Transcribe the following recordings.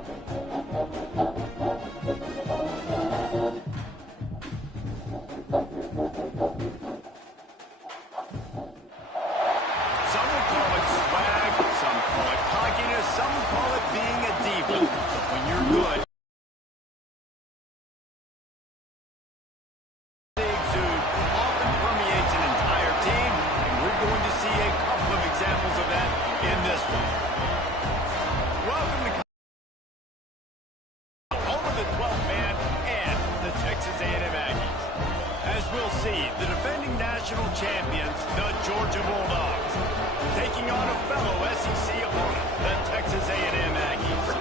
Some would call it swag, some call it cockiness, some would call it being a diva. But when you're good, they exude often permeates an entire team, and we're going to see a couple of examples of that in this one. Welcome to home of the 12th man and the Texas A&M Aggies. As we'll see, the defending national champions, the Georgia Bulldogs, taking on a fellow SEC opponent, the Texas A&M Aggies.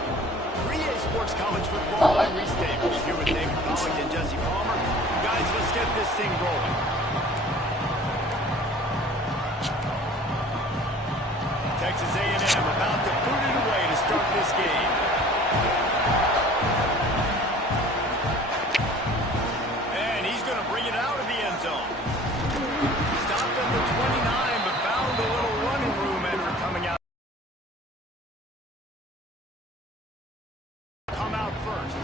3A Sports College Football, I'm Reese Davis, here with David Pollock and Jesse Palmer. Guys, let's get this thing rolling. Texas A&M about to boot it away to start this game. And he's going to bring it out of the end zone. Stopped at the 29, but found a little running room after coming out. Come out first.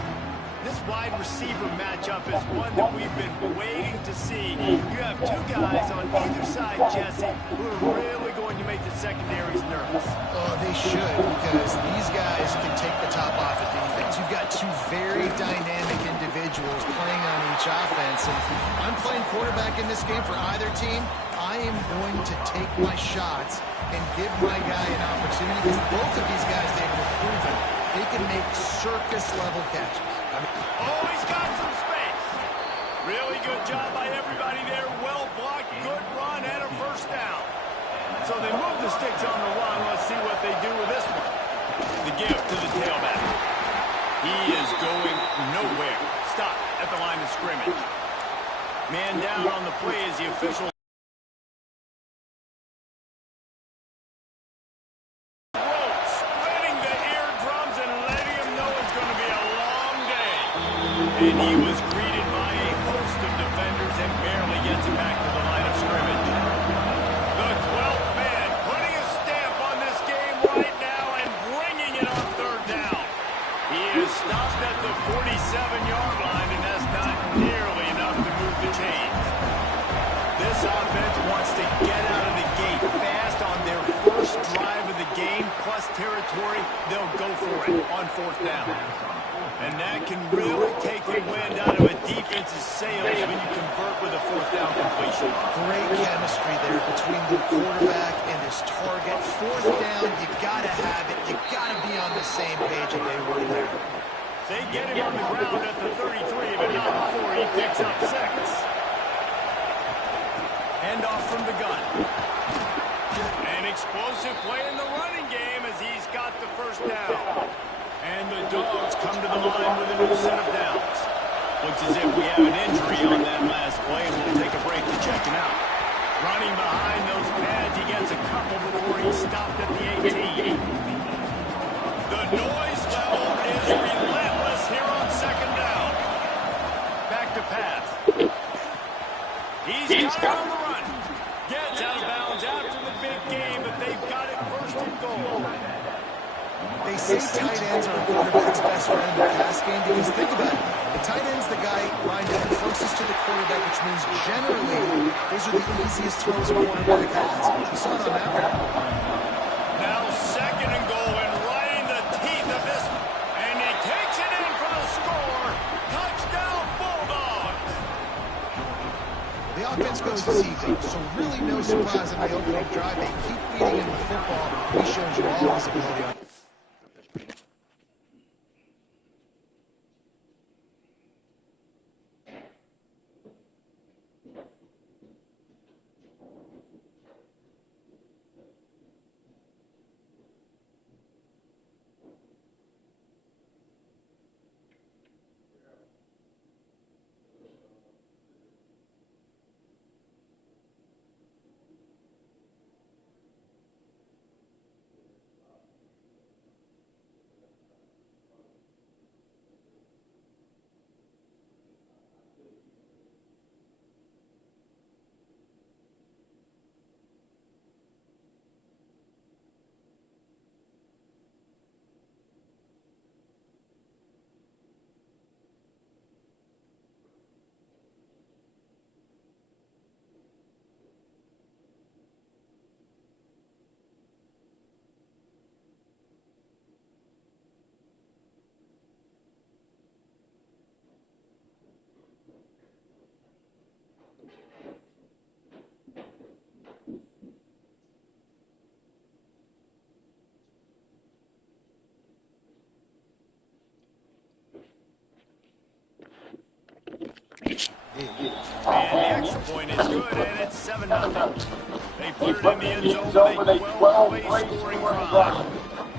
This wide receiver matchup is one that we've been waiting to see. You have two guys on either side, Jesse, who are really going to make the secondaries nervous. Oh, they should, because these guys can take the top off of defense. You've got two very dynamic individuals playing on each offense, and if I'm playing quarterback in this game for either team, I am going to take my shots and give my guy an opportunity, because both of these guys, they've been proven they can make circus-level catches. Oh, he's got some space. Really good job by everybody there. Well blocked, good run, and a first down. So they move the sticks on the run. Let's see what they do with this one. The gift to the tailback. He is going nowhere. Stop at the line of scrimmage. Man down on the play as the official. Spreading the eardrums and letting him know it's going to be a long day. And he was greeted by a host of defenders and barely gets it back to the line of scrimmage. The 12th man putting a stamp on this game right now and bringing it on third down. He is stopped at the 47-yard line, and that's not nearly enough to move the chains. This offense wants to get out of the gate fast on their first drive of the game, plus territory. They'll go for it on fourth down. And that can really take the wind out of a defense's sails when you convert with a fourth down completion. Great chemistry there between the quarterback and his target. Fourth down, you got to have it. You got to be on the same page, and they were there. They get him on the ground at the 33, but not before he picks up 6. Hand off from the gun. An explosive play in the running game as he's got the first down. And the Dogs come to the line with a new set of downs. Looks as if we have an injury on that last play, and we'll take a break to check him out. Running behind those pads, he gets a couple before he's stopped at the 18. The noise level is relentless here on second down. Back to pass. He's got it on the run. Gets out of bounds after the big game, but they've got it first and goal. They say tight ends are a quarterback's best friend in the pass game, because think about it. The tight end's the guy lined up closest to the quarterback, which means generally those are the easiest throws a quarterback has. You saw it on that one. Now second and goal, and right in the teeth of this one. And he takes it in for the score. Touchdown, Bulldogs. The offense goes deceiving, so really no surprise in the opening drive. They keep beating him with football. He shows you all his ability on. point is good, and it's 7-0. They put it in the end zone with a 12-play scoring drive.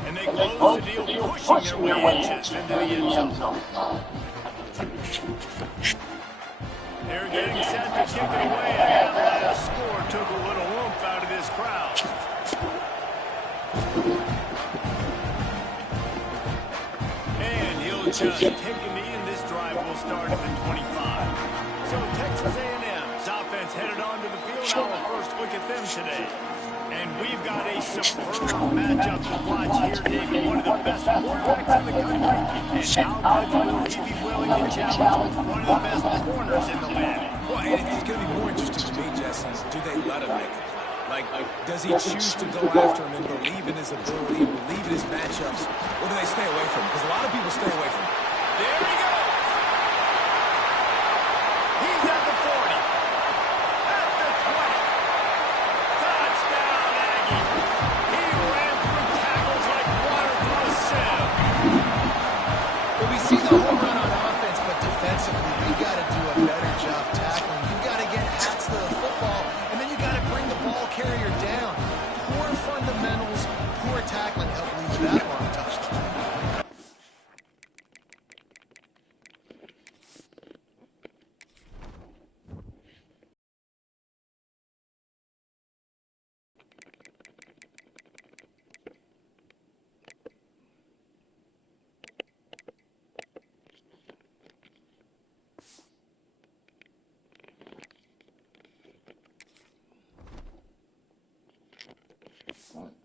And they close the deal, pushing their way inches into the end zone. They're getting set to kick it away, and that last score took a little oomph out of this crowd. And he'll just take a knee, and this drive will start at the 25. So Texas A&M's offense headed onto the field. Now a first look at them today. And we've got a superb matchup to watch here, David. One of the best quarterbacks in the country. And how much will he be willing to challenge one of the best corners in the land? Well, it's going to be more interesting to me, Jesse. Do they let him make a play? Like, does he choose to go after him and believe in his ability and believe in his matchups? Or do they stay away from him? Because a lot of people stay away from him. There he goes. He's at the 40. At the 20. Touchdown, Aggie. He ran through tackles like water through a sieve. Well, we see the home run on offense, but defensively, we got to do a better job tackling. You've got to get hats to the football, and then you got to bring the ball carrier down. Poor fundamentals, poor tackling help lead to that long touchdown.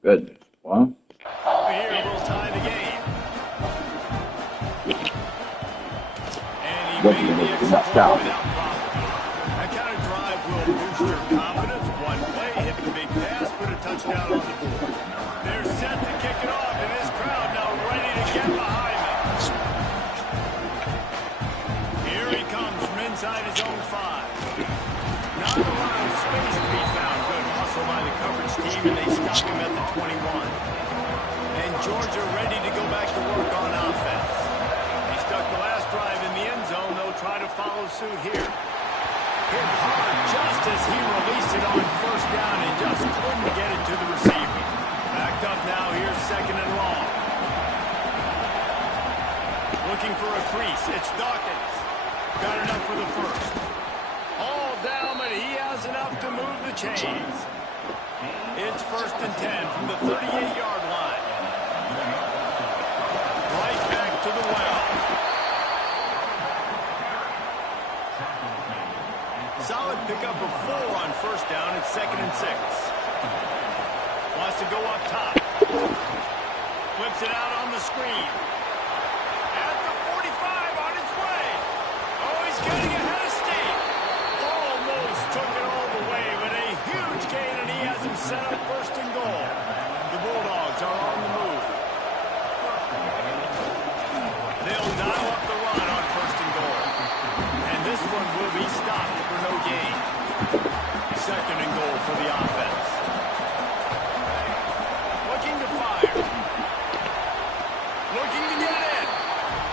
Good. Well, Here will tie the game. And he Good. made the Good. extra point Down. without problem. That kind of drive will boost your confidence. One play, hit the big pass, put a touchdown on the board. They're set to kick it off, and this crowd now ready to get behind them. Here he comes from inside his own 5. Not a lot of space to be found. Good hustle by the coverage team, and they stop him at the 21. And Georgia ready to go back to work on offense. He stuck the last drive in the end zone. They'll try to follow suit here. Hit hard just as he released it on first down and just couldn't get it to the receiver. Backed up now. Here's second and long. Looking for a crease. It's Dawkins. Got enough for the first. All down, but he has enough to move the chains. It's 1st and 10 from the 38-yard line. Right back to the well. Solid pickup of 4 on first down. It's 2nd and 6. Wants to go up top. Flips it out on the screen. At the 45 on its way. Oh, he's getting ahead of steam. Almost took it all the way, but a huge gain, and he has him set up 1st and goal. The Bulldogs are on the move. They'll dial up the run on 1st and goal. And this one will be stopped for no gain. 2nd and goal for the offense. Looking to fire. Looking to get in.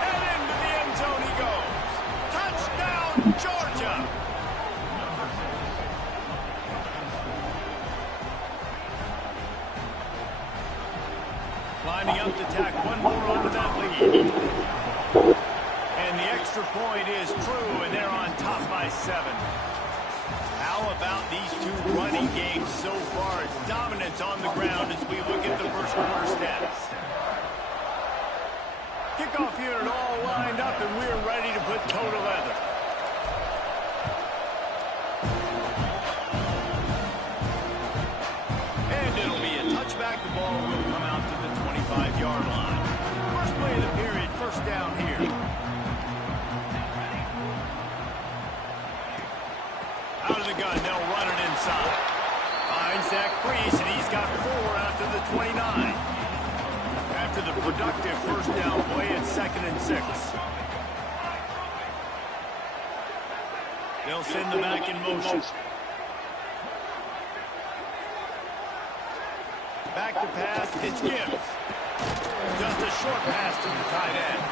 And into the end zone he goes. Touchdown, Georgia. Lining up to tack one more onto that lead. And the extra point is true, and they're on top by 7. How about these two running games so far? Dominance on the ground as we look at the first quarter stats. Kickoff unit all lined up, and we're ready to put toe to leather. And it'll be a touchback. The ball will come out to the 25-yard line. First play of the period, first down here. Out of the gun, they'll run it inside. Finds that crease, and he's got 4 after the 29. After the productive first down play, it's 2nd and 6. They'll send the back in motion. Back to pass, it's Gibbs. Just a short pass to the tight end.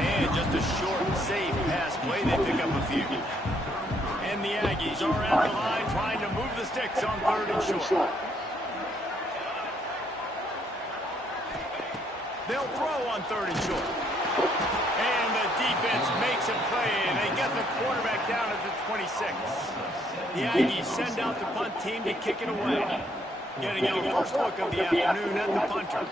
And just a short, safe pass play. They pick up a few. And the Aggies are at the line trying to move the sticks on 3rd and short. They'll throw on 3rd and short. And the defense makes a play, and they get the quarterback down at the 26. The Aggies send out the punt team to kick it away. Getting our first look of the afternoon at the punter.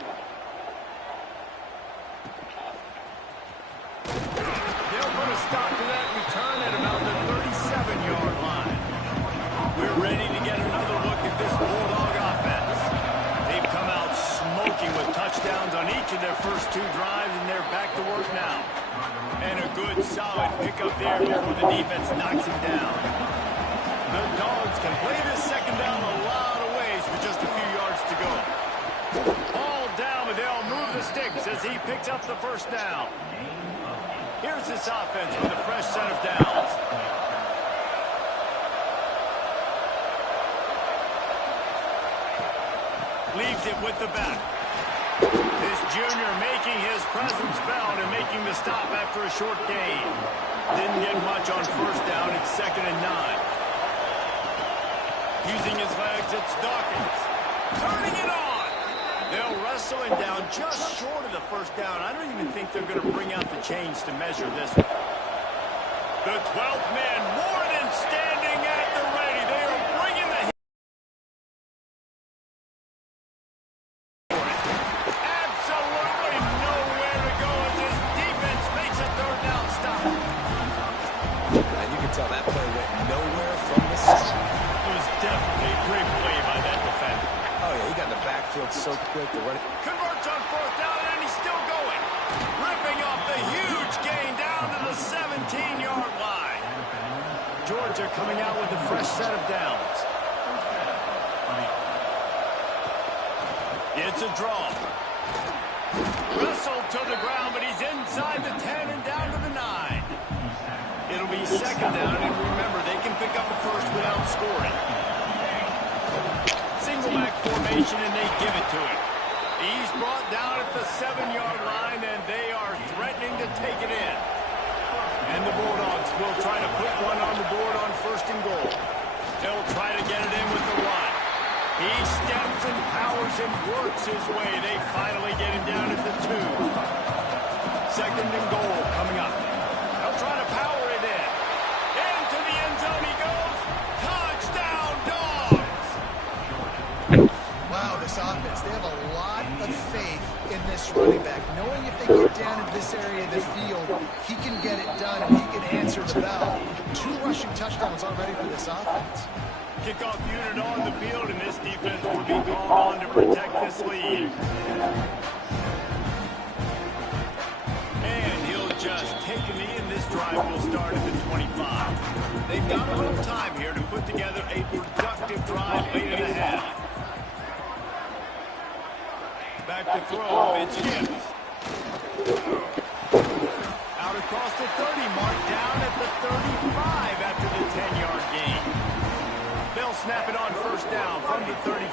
They'll put a stop to that return at about the 37-yard line. We're ready to get another look at this Bulldog offense. They've come out smoking with touchdowns on each of their first 2 drives, and they're back to work now. And a good, solid pickup there before the defense knocks him down. The Dogs can play this second down a lot of ways with just a few yards to go. All down, but they'll move the sticks as he picks up the first down. Here's this offense with a fresh set of downs. Leaves it with the back. This junior making his presence felt and making the stop after a short gain. Didn't get much on first down. It's 2nd and 9. Using his legs, it's Dawkins. Turning it on. They'll wrestle him down just short of the first down. I don't even think they're going to bring out the chains to measure this one. The 12th man more than standing at the ready. They are bringing the absolutely nowhere to go as this defense makes a 3rd down stop. And you can tell that play went nowhere from the start. It was definitely a great play by that defender. Oh, yeah, he got in the backfield so quick to run it. Converts on 4th down, and he's still going. Ripping off the huge gain down to the 17-yard line. Georgia coming out with a fresh set of downs. It's a draw. Wrestled to the ground, but he's inside the 10 and down to the 9. It'll be 2nd down, and remember, they can pick up a first without scoring. Single back formation, and they give it to him. He's brought down at the 7-yard line, and they are threatening to take it in. And the Bulldogs will try to put one on the board on 1st and goal. They'll try to get it in with the run. He steps and powers and works his way. They finally get him down at the 2. 2nd and goal coming up. They'll try to power it in. Into the end zone he goes. Touchdown, Dogs! Wow, this offense, they have a lot of faith in this running back, knowing if they get down in this area of the field, he can get it done and he can answer the bell. 2 rushing touchdowns already for this offense. Kickoff unit on the field, and this defense will be called on to protect this lead. And he'll just take a knee, and this drive will start at the 25. They've got a little time here to put together a productive drive late in the half. Back to throw, it's Gibbs. Out across the 30 mark, down at the 35 after the 10-yard gain. They'll snap it on 1st down from the 35.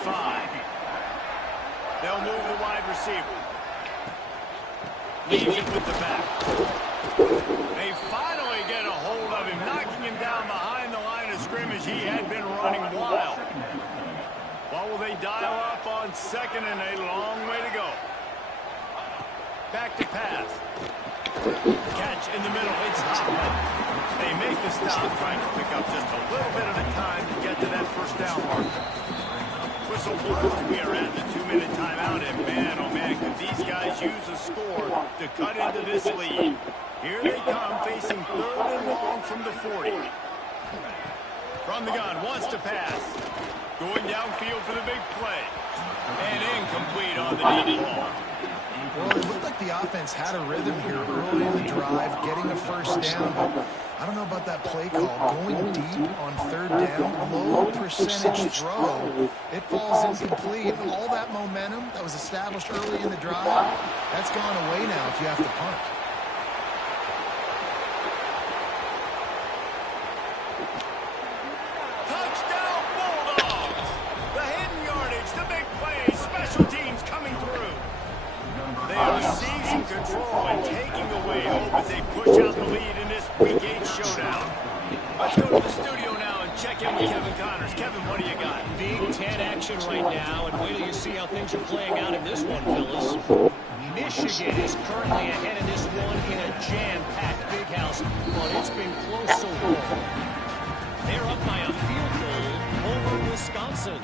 They'll move the wide receiver. Leaves it with the back. They finally get a hold of him, knocking him down behind the line of scrimmage. He had been running wild. What will they dial up on 2nd and a long way to go? Back to pass. Catch in the middle. It's Hoffman. They make the stop, trying to pick up just a little bit at a time to get to that 1st down mark. Whistle blows. We are at the 2-minute timeout, and man, oh man, could these guys use a score to cut into this lead. Here they come, facing 3rd and long from the 40. From the gun, wants to pass. Going downfield for the big play. And incomplete on the deep ball. Well, it looked like the offense had a rhythm here early in the drive, getting a 1st down, but I don't know about that play call. Going deep on 3rd down, low percentage throw, it falls incomplete. All that momentum that was established early in the drive, that's gone away now if you have to punt. Touchdown, Bulldogs! The hidden yardage, the big play, special teams coming through. They are seizing control and taking away hope as they push out the lead in this Week 8 showdown. Let's go to the studio now. action right now, and wait till you see how things are playing out in this one, fellas. Michigan is currently ahead in this one in a jam-packed big house, but it's been close so far. They're up by a field goal over Wisconsin.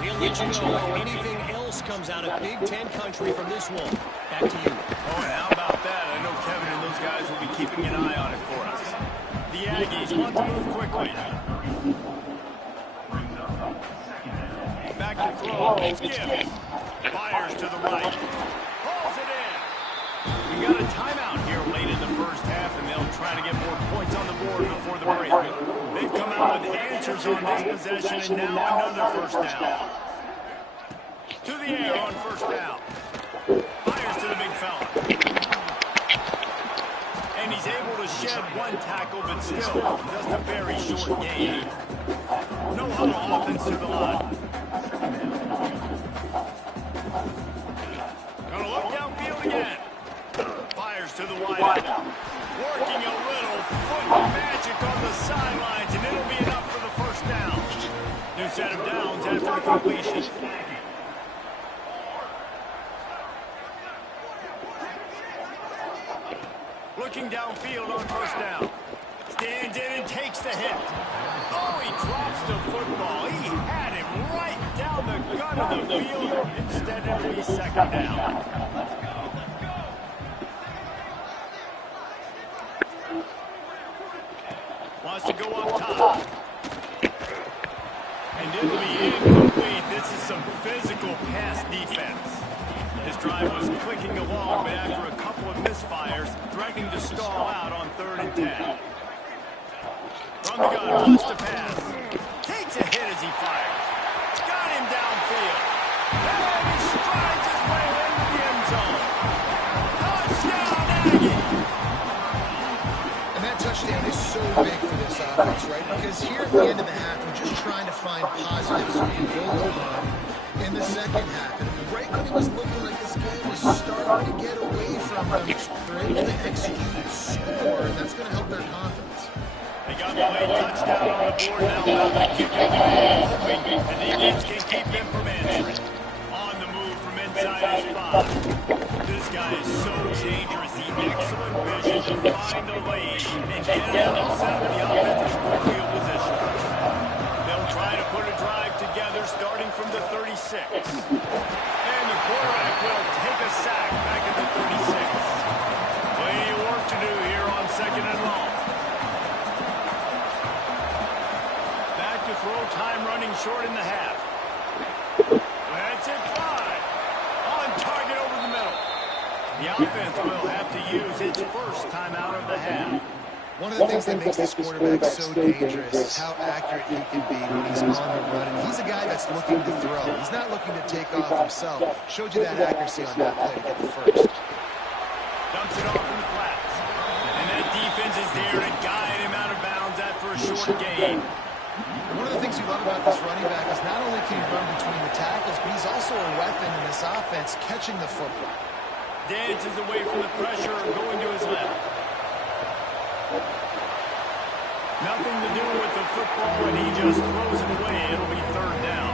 We'll let you know if anything else comes out of Big Ten country from this one. Back to you. Oh, and how about that? I know Kevin and those guys will be keeping an eye on it for us. The Aggies want to move quickly. Back to throw. It's Gibbs. Fires to the right. Pulls it in. We got a timeout here late in the first half, and they'll try to get more points on the board before the break. They've come out with answers on this possession, and now another first down. To the air on first down. Fires to the big fella. And he's able to shed one tackle, but still just a very short gain. No huddle offense to the line. Gonna look downfield again. Fires to the wide. Working a little foot magic on the sidelines, and it'll be enough for the first down. New set of downs after the completion. Looking downfield on first down. Stands in and takes the hit. Oh, he drops the football. He had him right down the gut of the field. Instead, it'll be second down. Wants to go up top. And it'll be incomplete. This is some physical pass defense. This drive was clicking along, but after a couple of misfires, threatening to stall out on 3rd and 10. From the gun, wants to pass. Takes a hit as he fires. Got him downfield. And he strides his way into the end zone. Touchdown, Aggie! And that touchdown is so big for this offense, right? Because here at the end of the half, we're just trying to find positives we can build upon in the second half. And right when it was looking like this game was starting to get away from them, they're able to execute, score, and that's going to help their confidence. They got the late touchdown on the board now. About to kick it away, hoping the defense can keep him from answering. On the move from inside his spot. This guy is so dangerous. He excellent vision to find the lane and get it outside of the offensive field position. They'll try to put a drive together starting from the 36. And the quarterback will take a sack back at the 36. Plenty of work to do here on 2nd and long. Back to throw, time running short in the half. That's it, fly. On target over the middle. The offense will have to use its first timeout of the half. One of the things that makes this quarterback so dangerous is how accurate he can be when he's on the run. And he's a guy that's looking to throw. He's not looking to take off himself. Showed you that accuracy on that play to get the first. Dumps it off in the flats. And that defense is there to guide him out of bounds after a short gain. One of the things we love about this running back is not only can he run between the tackles, but he's also a weapon in this offense, catching the football. Dances away from the pressure, going to his left. Nothing to do with the football, and he just throws it away. It'll be 3rd down.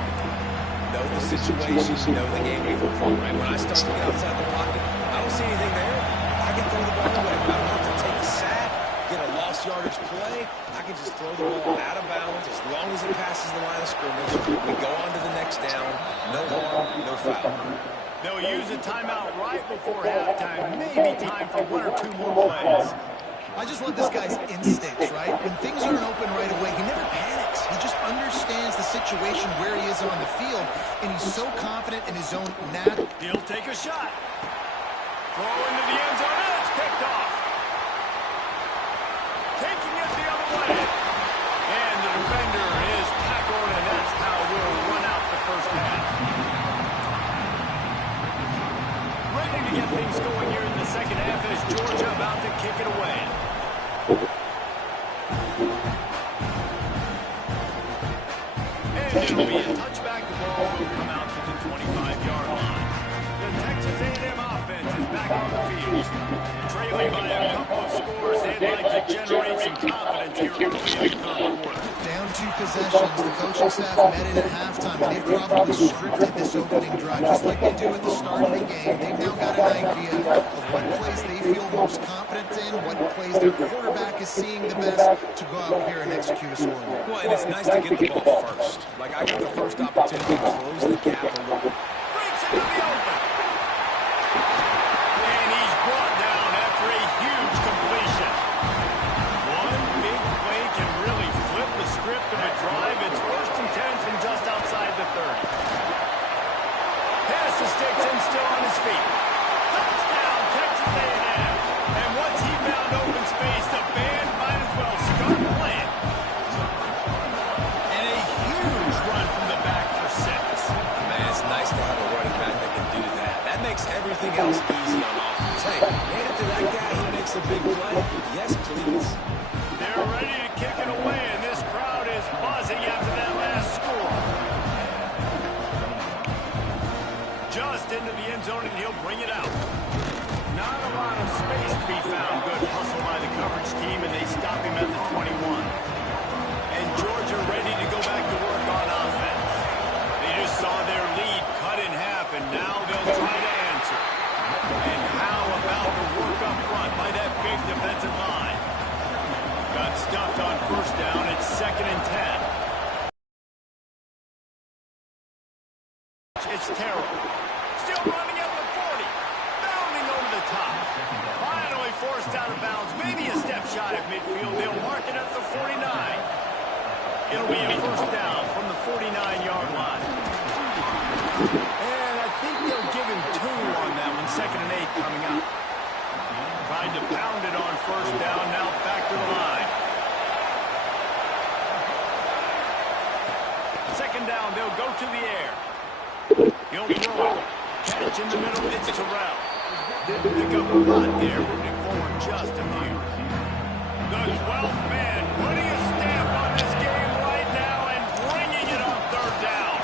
Know the situation, know the game before, right? When I start to get outside the pocket, I don't see anything there. I can throw the ball away. I don't have to take a sack, get a lost yardage play. I can just throw the ball out of bounds as long as it passes the line of scrimmage. We go on to the next down. No harm, no foul. They'll use a timeout right before halftime. Maybe time for 1 or 2 more plays. I just love this guy's instincts, right? When things aren't open right away, he never panics. He just understands the situation where he is on the field, and he's so confident in his own knack. He'll take a shot. Throw into the end zone, and it's picked off. Taking it the other way. And the defender is tackled, and that's how we'll run out the first half. Ready to get things going here in the second half as Georgia about to kick it away. And it'll be a touchback. The ball will come out to the 25-yard line. The Texas A&M offense is back on the field. Trailing by a couple of scores, they'd like to generate some confidence here early in the 3rd quarter. Down two possessions, the coaching staff met in at halftime, and they've probably scripted this opening drive, just like they do at the start of the game. They've now got an idea of what plays they feel most confident in, what plays their quarterback is seeing the best to go out here and execute a score. Well, and it's nice to get the ball first. Like, I got the first opportunity to close the gap a little. Breaks into the open. And he's brought down after a huge completion. One big play can really flip the script of a drive. It's 1st and 10 from just outside the 30. Pass the sticks and still on his feet. Touchdown, Texas A&M. And once he found open space, the band might as well start playing. And a huge run from the back for 6. Man, it's nice to have a running back that can do that. That makes everything else easy on offense. Hey, hand it to that guy, he makes a big play. Yes, please. They're ready to kick it away, and this crowd is buzzing after that last score. Just into the end zone, and he'll bring it out. Not a lot of space to be found. Good hustle by the coverage team, and they stop him at the 21. And Georgia ready to go back to work on offense. They just saw their lead cut in half, and now they'll try to answer. And how about the work up front by that big defensive line? Got stuffed on 1st down. It's 2nd and 10. It's terrible. Still running at the 40. Bounding over the top. Finally forced out of bounds. Maybe a step shy of midfield. They'll mark it at the 49. It'll be a 1st down from the 49-yard line. And I think they'll give him 2 on that one. 2nd and 8 coming up. Tried to pound it on 1st down. Now back to the line. 2nd down. They'll go to the air. He'll throw it. Catch in the middle. It's Terrell. Didn't pick up a lot there. Moving forward just a few. The 12th man putting a stamp on this game right now and bringing it on 3rd down.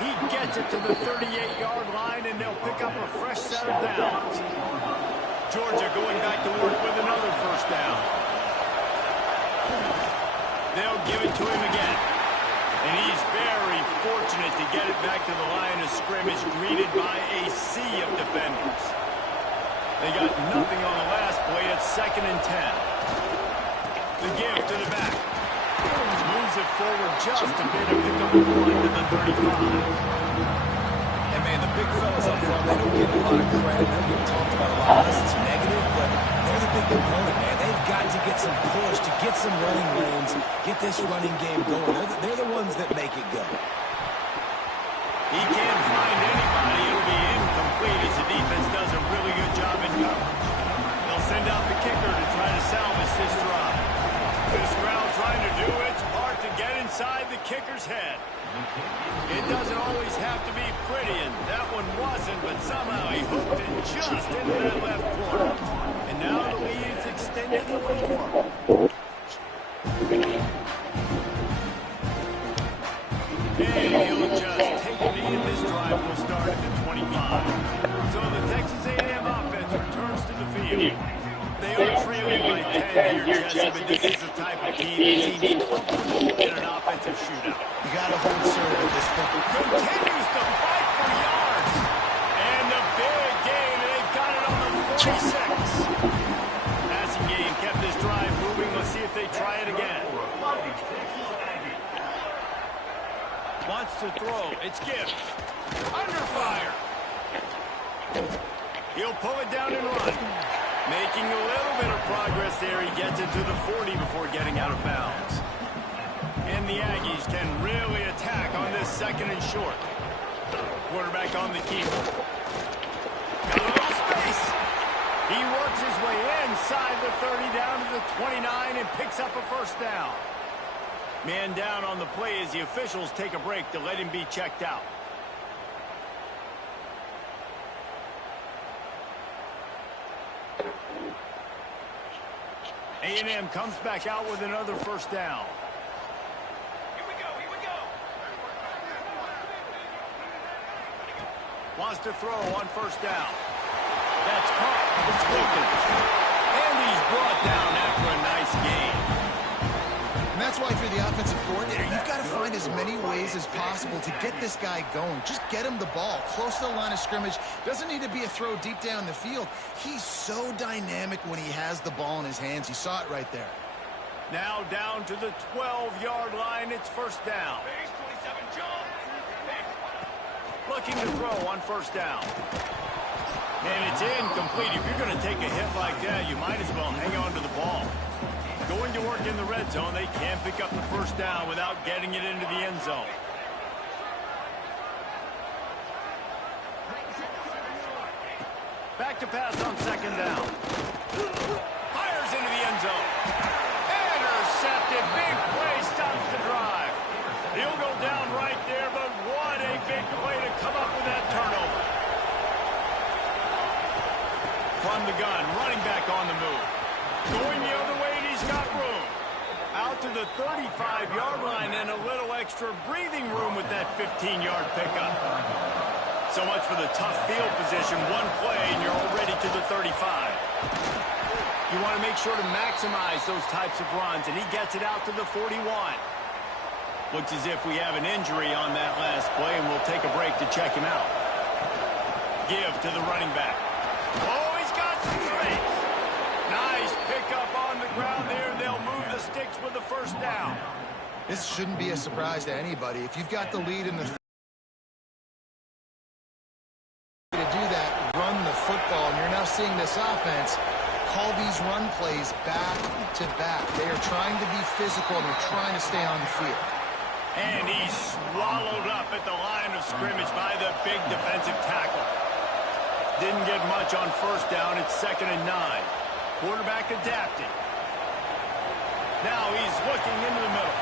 He gets it to the 38-yard line, and they'll pick up a fresh set of downs. Georgia going back to work with another 1st down. They'll give it to him again. And he's very fortunate to get it back to the line of scrimmage, greeted by a sea of defenders. They got nothing on the last play. It's 2nd and 10. The give to the back. Moves it forward just a bit to pick up a 1 to the 35. And man, the big fellas up front, they don't get a lot of credit. They don't get talked about a lot unless it's negative, but they're the big component, man. They've got to get some push, to get some running lanes, get this running game going. They're the ones that make it go. He can't find anybody. It'll be incomplete as the defense does a really good job in coverage. They'll send out the kicker to try to salvage this drive. This crowd trying to do its part to get inside the kicker's head. It doesn't always have to be pretty, and that one wasn't, but somehow he hooked it just into that left corner. And now the lead's extended a little more. And he'll just take a knee, and this drive will start at the 25. So the Texas A&M offense returns to the field. They are trailing by 10 here, Jesse, but this is the type of team that seems comfortable in an offensive shootout. You got to hold serve at this point. Continues to fight for yards. And the big gain, they've got it on the 46. Passing game kept this drive moving. Let's see if they try it again. Wants to throw. It's Gibbs. Under fire. He'll pull it down and run. Making a little bit of progress there. He gets it to the 40 before getting out of bounds. And the Aggies can really attack on this 2nd and short. Quarterback on the keeper. Got a little space. He works his way inside the 30 down to the 29 and picks up a 1st down. Man down on the play as the officials take a break to let him be checked out. A&M comes back out with another 1st down. Here we go. Wants to throw on 1st down. That's caught. It's Wilkins. And he's brought down after a nice game. And that's why for the offensive coordinator, many ways as possible to get this guy going. Just get him the ball close to the line of scrimmage. Doesn't need to be a throw deep down the field. He's so dynamic when he has the ball in his hands. You saw it right there. Now down to the 12-yard line. It's first down. Looking to throw on first down. And it's incomplete. If you're going to take a hit like that, you might as well hang on to the ball. Going to work in the red zone. They can't pick up the first down without getting it into the end zone. Back to pass on second down. Fires into the end zone. Intercepted. Big play stops the drive. He'll go down right there, but what a big play to come up with that turnover. From the gun, running back on the move. Going the other way, and he's got room. Out to the 35-yard line and a little extra breathing room with that 15-yard pickup. So much for the tough field position. One play, and you're already to the 35. You want to make sure to maximize those types of runs, and he gets it out to the 41. Looks as if we have an injury on that last play, and we'll take a break to check him out. Give to the running back. Oh, he's got some space. Nice pickup on the ground there. They'll move the sticks with the first down. This shouldn't be a surprise to anybody. If you've got the lead in the to do that, run the football, and you're now seeing this offense call these run plays back to back. They are trying to be physical, and they're trying to stay on the field. And he's swallowed up at the line of scrimmage by the big defensive tackle. Didn't get much on first down. It's 2nd and 9. Quarterback adapted. Now he's looking into the middle.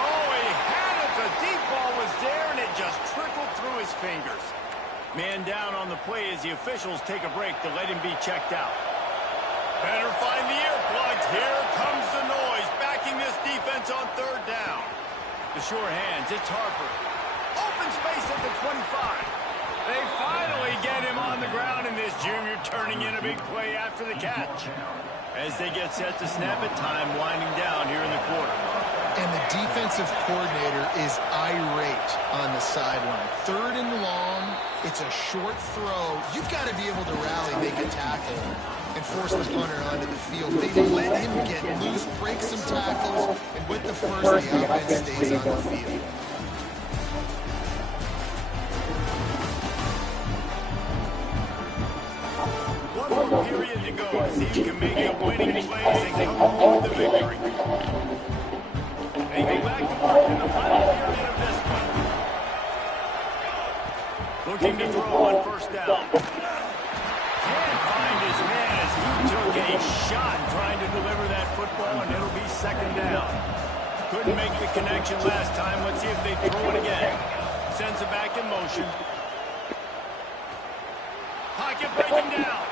Oh, he had it. The deep ball was there, and it just trickled through his fingers. Man down on the play as the officials take a break to let him be checked out. Better find the earplugs. Here comes the noise, backing this defense on third down. The sure hands, it's Harper. Open space at the 25. They finally get him on the ground, and this junior turning in a big play after the catch. As they get set to snap it, time winding down here in the quarter. And the defensive coordinator is irate on the sideline. 3rd and long, it's a short throw. You've got to be able to rally, make a tackle, and force the punter onto the field. They let him get loose, break some tackles, and with the first, the offense stays on the field. One more period to go to see who can make a winning play and come home with the victory. They go back to work in the final period of this one. Looking to throw on first down. Can't find his man as he took a shot trying to deliver that football, and it'll be 2nd down. Couldn't make the connection last time. Let's see if they throw it again. Sends it back in motion. Pocket breaking down.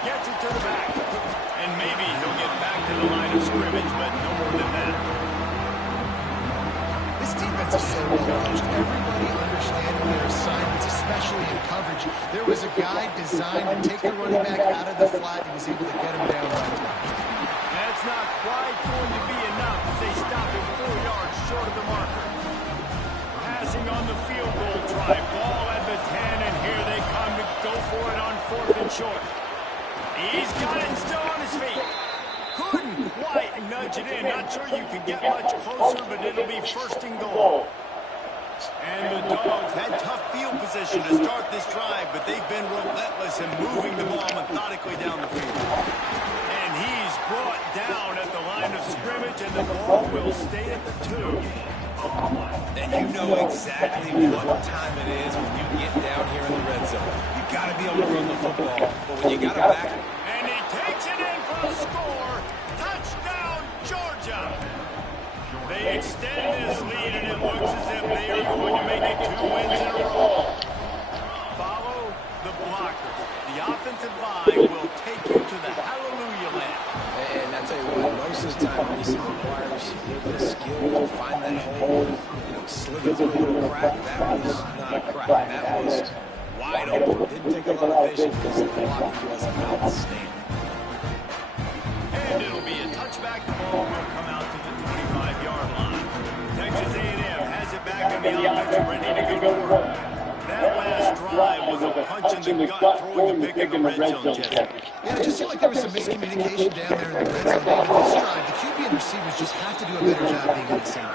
Gets it to the back. And maybe he'll get back to the line of scrimmage, but no more than that. This defense is so well coached. Everybody understanding their assignments, especially in coverage. There was a guy designed to take the running back out of the flat. He was able to get him down right away. That's not quite going to be enough as they stop him 4 yards short of the marker. Passing on the field goal try. Ball at the 10, and here they come to go for it on 4th and short. He's got it still on his feet. Couldn't quite nudge it in. Not sure you can get much closer, but it'll be 1st and goal. And the Dogs had tough field position to start this drive, but they've been relentless in moving the ball methodically down the field. And he's brought down at the line of scrimmage, and the ball will stay at the 2. And you know exactly what time it is when you get down here in the red zone. You got to be able to run the football, but when you got to back it. And he takes it in for the score. Touchdown, Georgia. They extend this lead, and it looks as if they are going to make it 2 wins in a row. Follow the blockers. The offensive line will take you to the hallelujah land. And I tell you what, most of the time, racing requires a little bit of skill to find that hole, slid it through a little crack. That was not a crack. That was wide open. Didn't take a lot of vision because the blocking was outstanding. And it'll be a touchback. The ball will come out to the 25-yard line. punch in the gut throwing the pick in the red zone, Jesse. Yeah, it just seemed like there was some miscommunication down there in the red zone. David, this drive, the QB and receivers just have to do a better job being on the same page.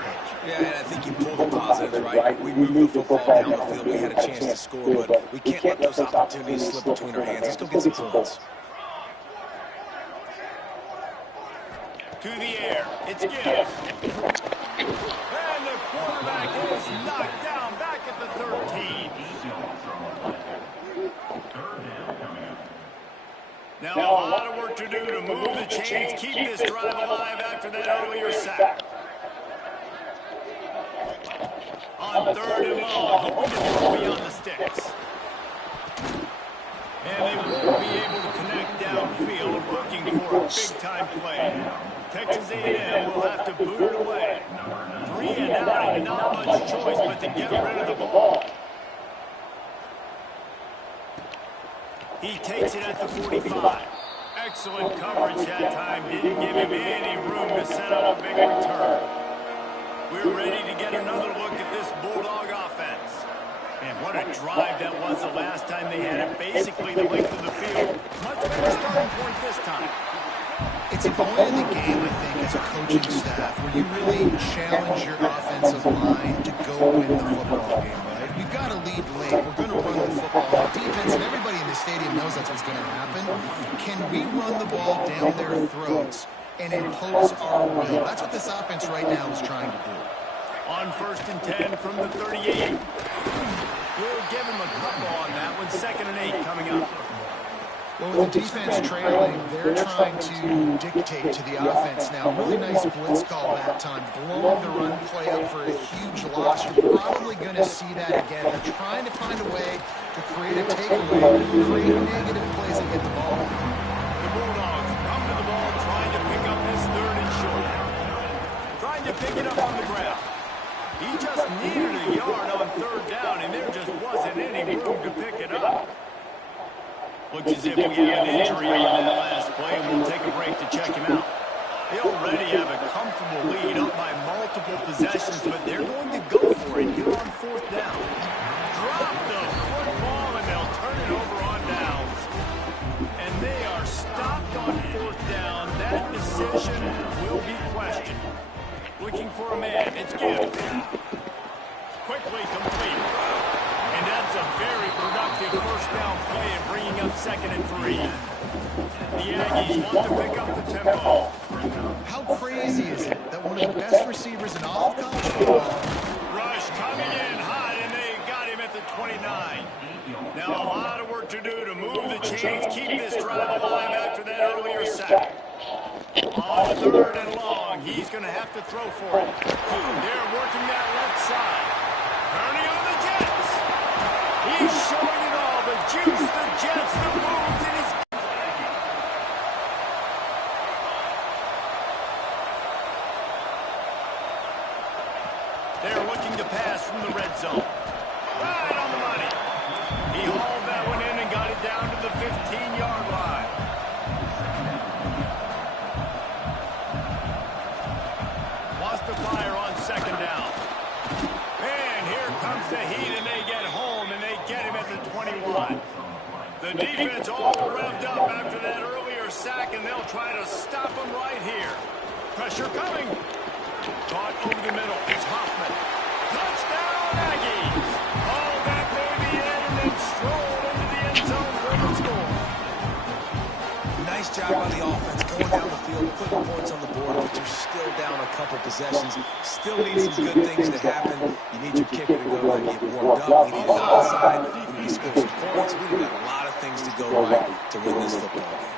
Yeah, and I think you pulled the positives, right? We moved the football down the field. We had a chance to score, but we can't let those opportunities slip between our hands. Let's go get some points. To the air. It's Gibbs. And the quarterback is knocked down back at the 13. Now a lot of work to do to move the chains, keep this drive alive after that earlier sack. On 3rd and long, hoping to throw beyond the sticks. And they won't be able to connect downfield, looking for a big-time play. Texas A&M will have to boot it away. 3 and out, and not much choice but to get rid of the ball. He takes it at the 45. Excellent coverage that time. Didn't give him any room to set up a big return. We're ready to get another look at this Bulldog offense. And what a drive that was the last time they had it. Basically the length of the field. Much better starting point this time. It's a point in the game, I think, as a coaching staff, where you really challenge your offensive line to go win the football game, right? We've got to lead late. We're going to run the football. Defense, and everybody in the stadium knows that's what's going to happen. Can we run the ball down their throats and impose our will? That's what this offense right now is trying to do. On 1st and 10 from the 38. We'll give him a couple on that one. 2nd and 8 coming up. Well, with the defense trailing, they're trying to dictate to the offense now. Really nice blitz call that time. Blowing the run play up for a huge loss. You're probably going to see that again. They're trying to find a way to create a takeaway, create negative plays and get the ball. The Bulldogs come to the ball, trying to pick up this 3rd and short. Trying to pick it up on the ground. He just needed a yard on 3rd down, and there just wasn't any room to pick it up. Looks as if we have an injury on that last play, and we'll take a break to check him out. They already have a comfortable lead up by multiple possessions, but they're going to go for it here on 4th down. Drop the football, and they'll turn it over on downs. And they are stopped on 4th down. That decision will be questioned. Looking for a man. It's Gibbs. Quickly complete. And that's a very productive 1st down play and bringing up 2nd and 3. The Aggies want to pick up the tempo. How crazy is it that one of the best receivers in all of college football... Rush coming in hot, and they got him at the 29. Now a lot of work to do to move the chains, keep this drive alive after that earlier sack. On 3rd and long, he's going to have to throw for it. They're working that left side. Turning on the Jets. He's showing it all. The juice, the Jets, the moves, and he's... They're looking to pass from the red zone. Right on the money. He hauled that one in and got it down to the 15-yard line. Wants to fire on 2nd down. And here comes the heat, and they get home, and they get him at the 21. The defense all revved up after that earlier sack, and they'll try to stop him right here. Pressure coming. Caught over the middle. It's Hoffman. Touchdown, Aggies. Haul that baby in and then stroll into the end zone for the score. Nice job by the offense going down the field, putting points on the board, but you're still down a couple possessions. Still need some good things to happen. You need your kicker to go and get warmed up. We need an onside. We need to score some points. We need a lot of things to go right to win this football game.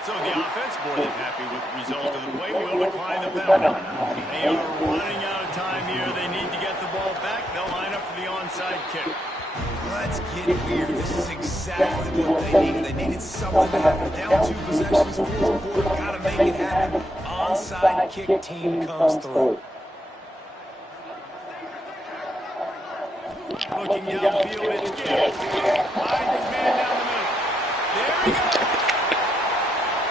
So the offense, more than happy with the result of the play, will decline the penalty. They are running out of time here. They need to get the ball back. They'll line up for the onside kick. Let's get weird. This is exactly what they needed. They needed something to happen. Down 2 possessions, 4th quarter, got to make it happen. Onside kick team comes through. Looking downfield, it's Gibbs. Finds his man down the middle. There he goes.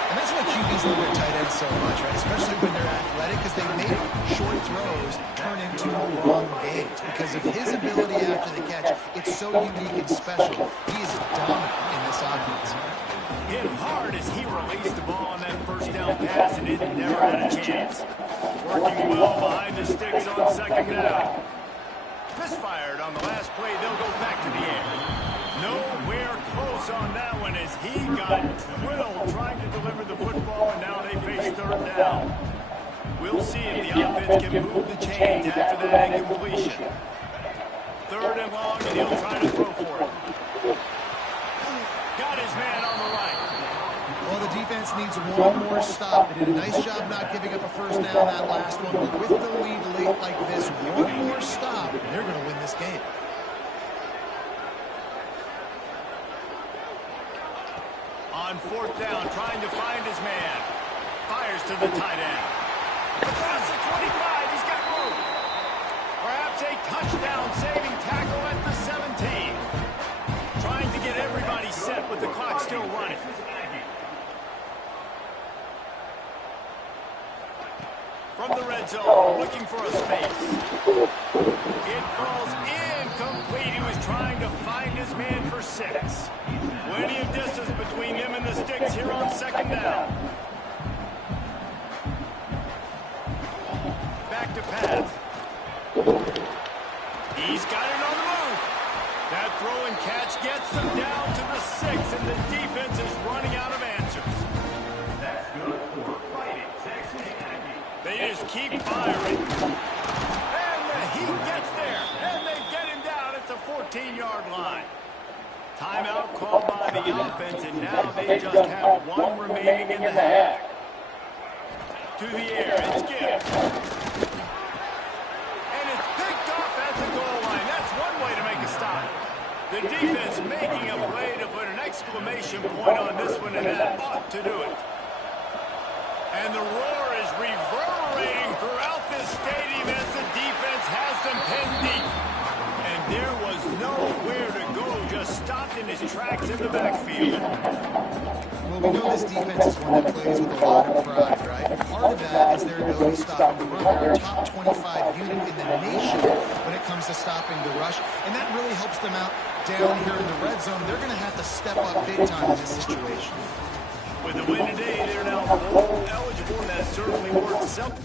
And that's why QBs love their tight ends so much, right? Especially when they're athletic, because they make short throws turn into long gains. Because of his ability after the catch, it's so unique and special. He is dominant in this offense. Hit hard as he released the ball on that first down pass, and it never had a chance. Working well behind the sticks on second down. Misfired on the last play. They'll go back to the air. Nowhere close on that one as he got drilled trying to deliver the football, and now they face third down. We'll see if the offense can move the chains after that incompletion. Third and long, and he'll try to throw for it. Got his man on the right. Well, the defense needs one more stop. They did a nice job not giving up a first down that last one, but with the lead late like this, one more stop, and they're going to win this game. On fourth down, trying to find his man. Fires to the tight end. Across the 25, he's got room. Perhaps a touchdown-saving tackle at the 17. Trying to get everybody set with the clock still running. From the red zone, looking for a space. It falls incomplete. He was trying to find his man for 6. Plenty of distance between him and the sticks here on second down. Back to pass. He's got it on the move. That throw and catch gets them down to the 6, and the defense is running out of answers. That's good for fighting Texas. They just keep firing. And the heat gets there, and they get him down at the 14-yard line. Timeout called by the offense, and now they just have one remaining in the half. To the air, it's Gibbs. And it's picked off at the goal line. That's one way to make a stop. The defense making a play to put an exclamation point on this one, and that ought to do it. And the roar is reverberating throughout this stadium as the defense has them pinned deep. And there was nowhere to go, just stopped in his tracks in the backfield. Well, we know this defense is one that plays with a lot of pride, right? Part of that is their ability to stop the run. They're a top 25 unit in the nation when it comes to stopping the rush, and that really helps them out down here in the red zone. They're going to have to step up big time in this situation. With the win today, they're now bowl eligible, and that's certainly worth something.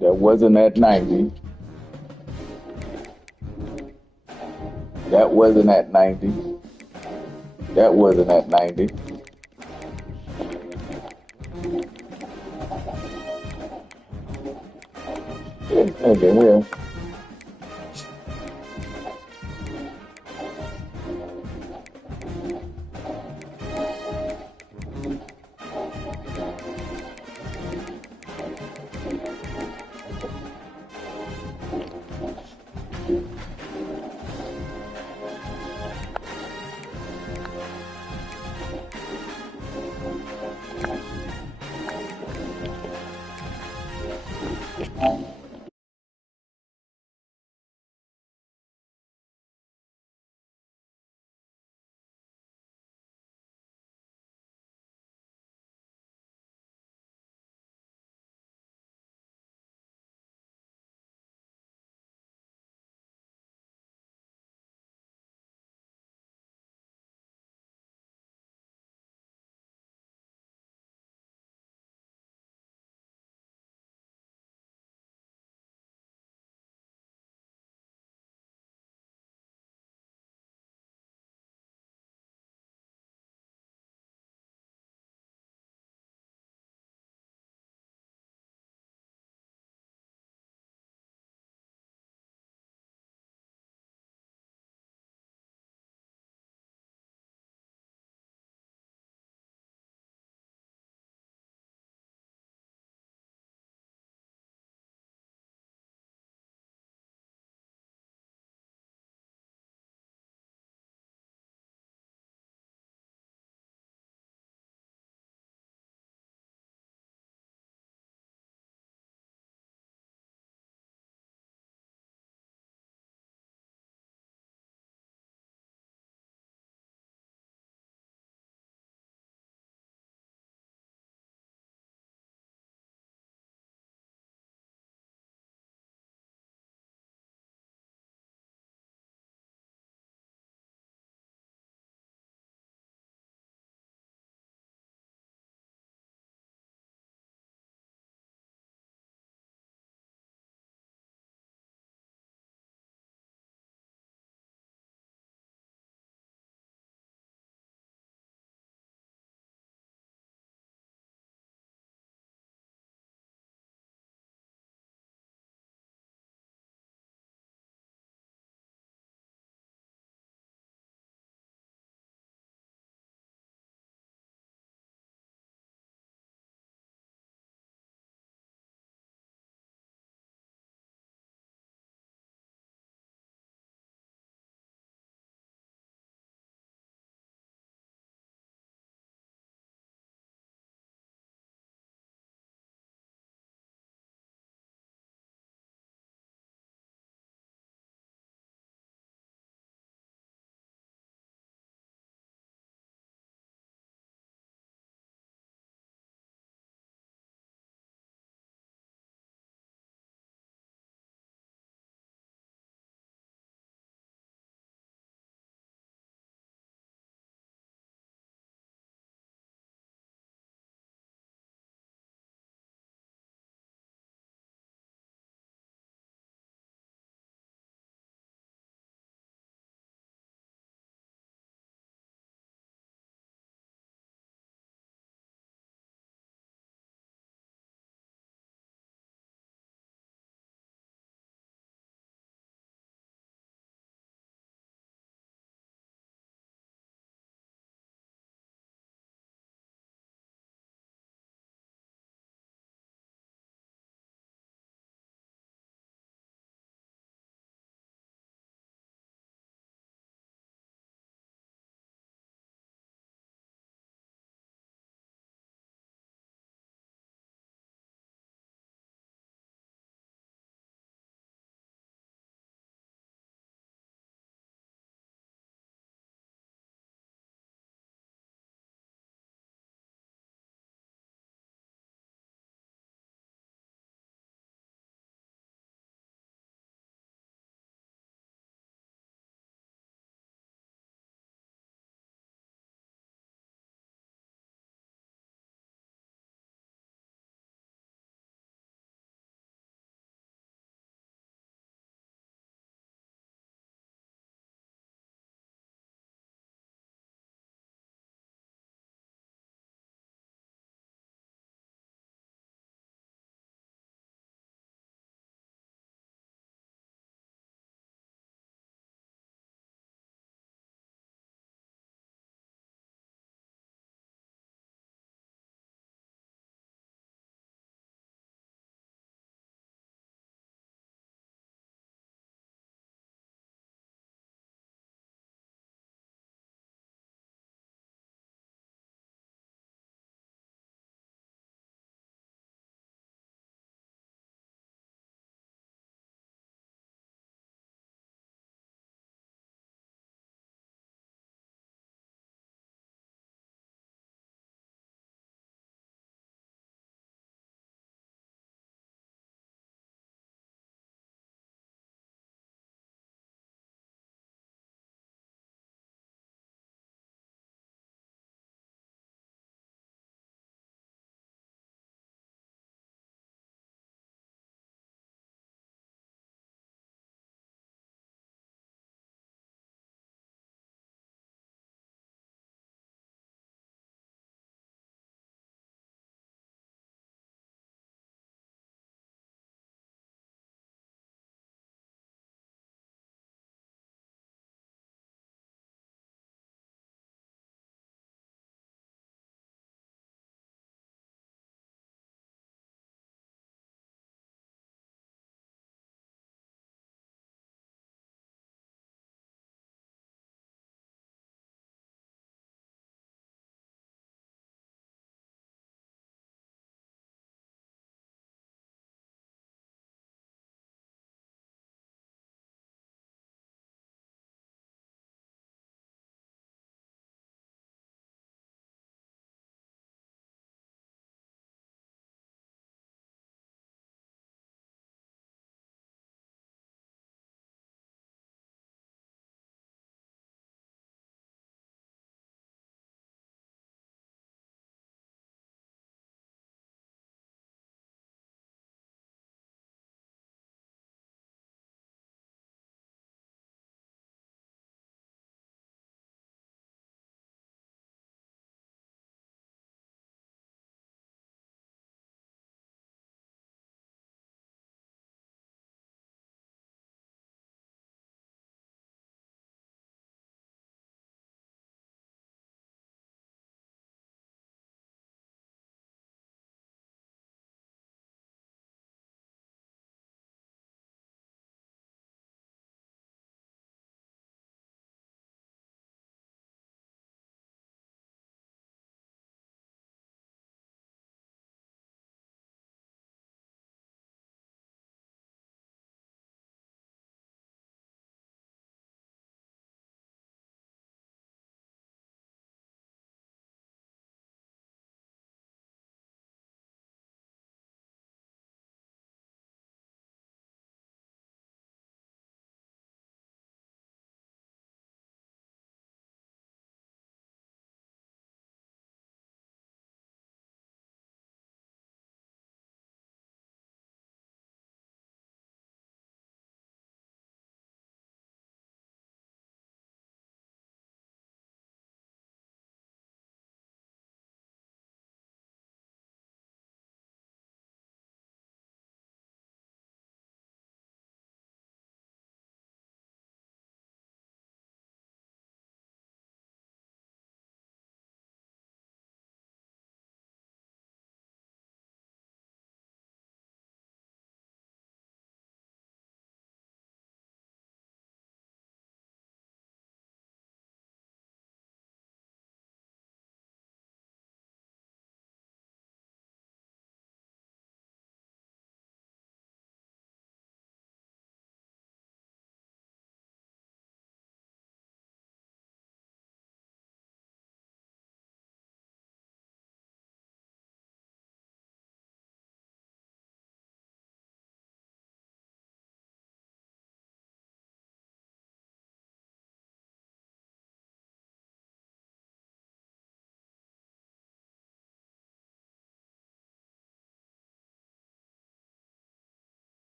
That wasn't at 90. That wasn't at 90. That wasn't at 90. Okay, well.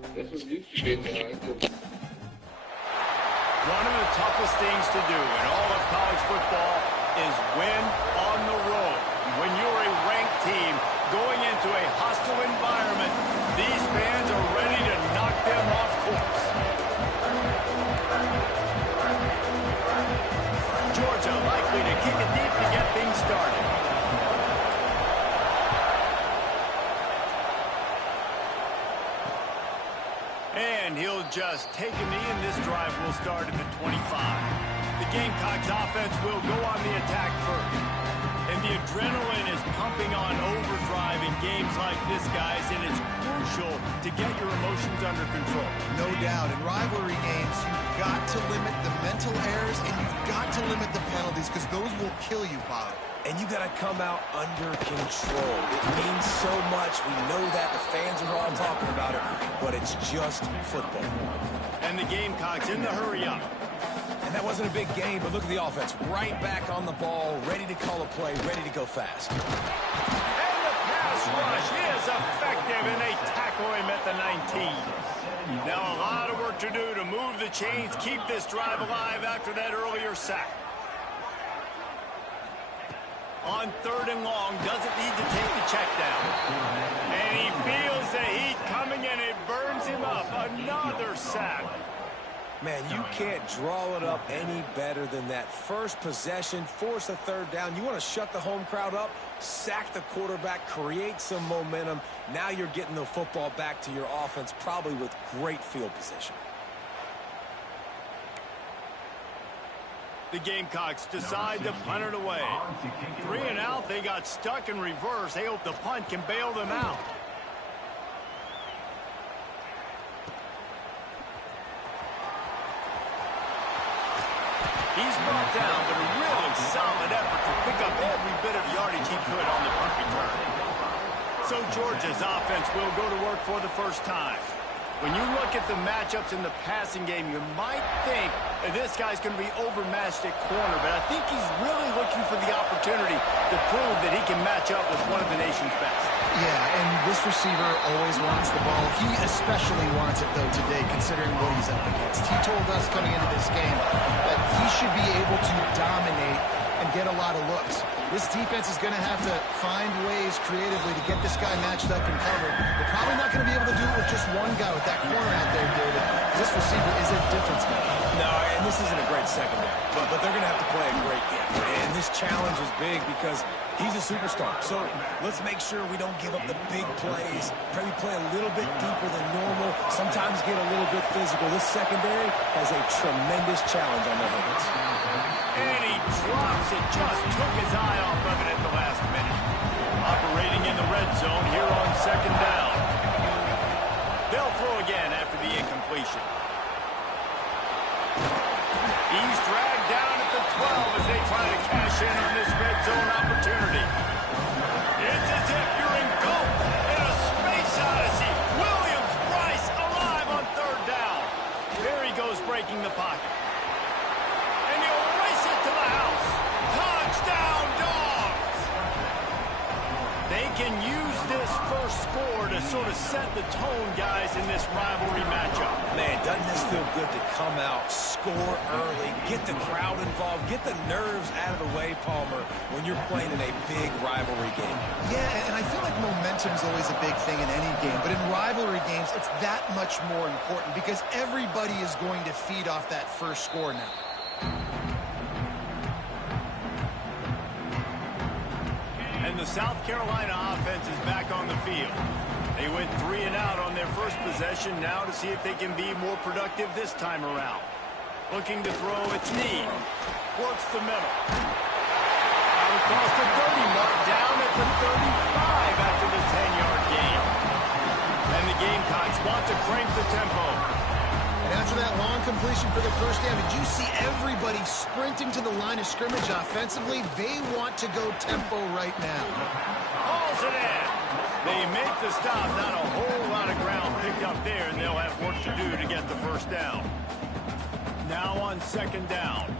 One of the toughest things to do in all of college football is win on the road. When you're a ranked team going into a hostile environment, these fans are ready to knock them off course. Georgia likely to kick it deep to get things started. And he'll just take a knee, and this drive will start at the 25. The Gamecocks offense will go on the attack first. And the adrenaline is pumping on overdrive in games like this, guys, and it's crucial to get your emotions under control. No doubt. In rivalry games, you've got to limit the mental errors, and you've got to limit the penalties, because those will kill you, Bob. And you got to come out under control. It means so much. We know that. The fans are all talking about it, but it's just football. And the Gamecocks in the hurry up. And that wasn't a big game, but look at the offense. Right back on the ball, ready to call a play, ready to go fast. And the pass rush is effective, and they tackle him at the 19. Now a lot of work to do to move the chains, keep this drive alive after that earlier sack. On 3rd and long, doesn't need to take the check down. And he feels the heat coming, and it burns him up. Another sack. Man, you can't draw it up any better than that. First possession, force a 3rd down. You want to shut the home crowd up, sack the quarterback, create some momentum. Now you're getting the football back to your offense, probably with great field position. The Gamecocks decide to punt it away. 3 and out, they got stuck in reverse. They hope the punt can bail them out. He's brought down, but a really solid effort to pick up every bit of yardage he could on the punt return. So Georgia's offense will go to work for the first time. When you look at the matchups in the passing game, you might think that this guy's going to be overmatched at corner, but I think he's really looking for the opportunity to prove that he can match up with one of the nation's best. Yeah, and this receiver always wants the ball. He especially wants it, though, today, considering what he's up against. He told us coming into this game that he should be able to dominate and get a lot of looks. This defense is going to have to find ways creatively to get this guy matched up and covered. They're probably not going to be able to do it with just one guy with that corner out there, David. This receiver is a difference maker. No, and this isn't a great secondary, but they're going to have to play a great game. And this challenge is big because he's a superstar. So let's make sure we don't give up the big plays. Maybe play a little bit deeper than normal. Sometimes get a little bit physical. This secondary has a tremendous challenge on their hands. And he drops it, just took his eye off of it at the last minute. Operating in the red zone here on 2nd down. They'll throw again after the incompletion. He's dragged down at the 12 as they try to cash in on this red zone opportunity. It's as if you're engulfed in a space odyssey. Williams-Brice alive on 3rd down. There he goes, breaking the pocket. And he'll race it to the house. Touchdown, Dogs! They can use this first score to sort of set the tone, guys, in this rivalry matchup. Man, doesn't this feel good to come out, score early, get the crowd involved, get the nerves out of the way, Palmer, when you're playing in a big rivalry game? Yeah, and I feel like momentum's always a big thing in any game, but in rivalry games, it's that much more important because everybody is going to feed off that first score now. And the South Carolina offense is back on the field. They went 3 and out on their first possession, now to see if they can be more productive this time around. Looking to throw its knee. Works the middle. Out across the 30 mark, down at the 35 after the 10-yard gain. And the Gamecocks want to crank the tempo. And after that long completion for the first down, did you see everybody sprinting to the line of scrimmage offensively? They want to go tempo right now. Hauls it in. They make the stop. Not a whole lot of ground picked up there, and they'll have work to do to get the first down. Now on 2nd down.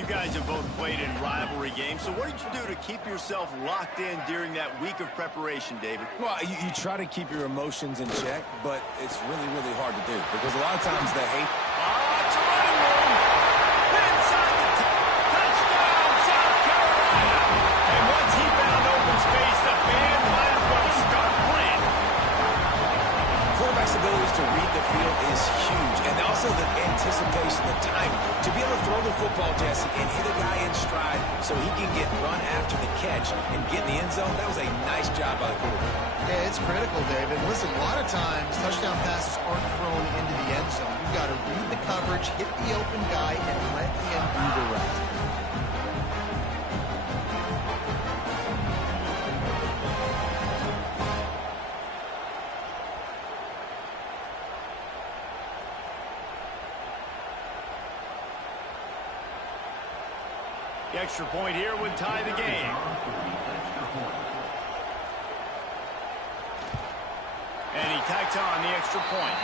You guys have both played in rivalry games, so what did you do to keep yourself locked in during that week of preparation, David? Well, you try to keep your emotions in check, but it's really, really hard to do because a lot of times the hate... It's a running room. Inside the touchdown, South Carolina. And once he found open space, the band might as well start playing. Quarterback's abilities to read the field is huge, and also the anticipation, the time to be able to throw the football, Jesse, and hit a guy in stride so he can get run after the catch and get in the end zone. That was a nice job by the quarterback. Yeah, it's critical, David. Listen, a lot of times touchdown passes aren't thrown into the end zone. You've got to read the coverage, hit the open guy, and let him do the rest. The extra point here would tie the game. And he tacks on the extra point.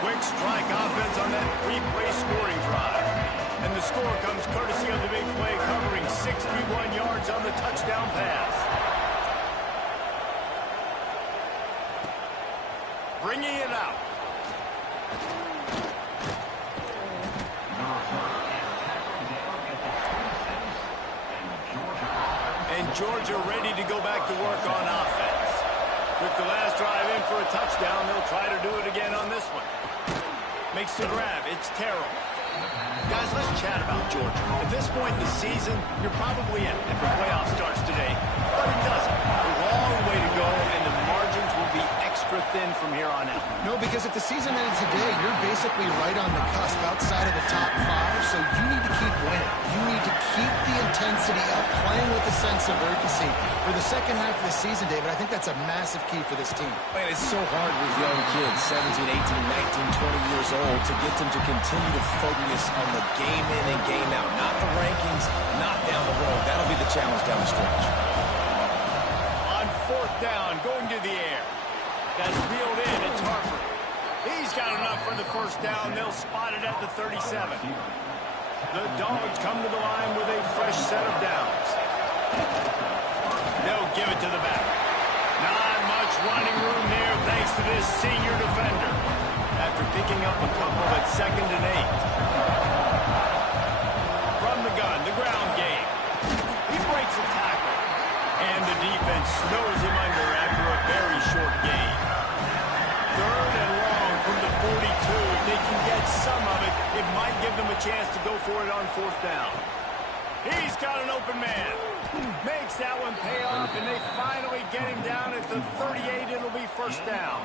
Quick strike offense on that three-play scoring drive. And the score comes courtesy of the big play covering 61 yards on the touchdown pass. Bringing it out. And Georgia ready to go back to work on offense. Took the last drive in for a touchdown. They'll try to do it again on this one. Makes the grab. It's Terrell. Guys, let's chat about Georgia. At this point in the season, you're probably in if the playoff starts today. But it doesn't. A long way to go, and the margins will be extra thin from here on out. No, because if the season ended today, you're basically right on the cusp outside of the top 5, so you need to keep winning. You need to keep the intensity up, playing with a sense of urgency. For the second half of the season, David, I think that's a massive key for this team. Man, it's so hard with young kids, 17, 18, 19, 20 years old, to get them to continue to focus on the game in and game out, not the rankings, not down the road. That'll be the challenge down the stretch. On fourth down, going to the air. That's reeled in. It's Harper. He's got enough for the first down. They'll spot it at the 37. The Dogs come to the line with a fresh set of downs. They'll give it to the back. Not much running room there thanks to this senior defender. After picking up a couple at 2nd and 8. From the gun, the ground game. He breaks a tackle. And the defense snows him under after a very short gain. 3rd and long from the 42. If they can get some of it, it might give them a chance to go for it on 4th down. He's got an open man. Makes that one pay off, and they finally get him down at the 38. It'll be 1st down.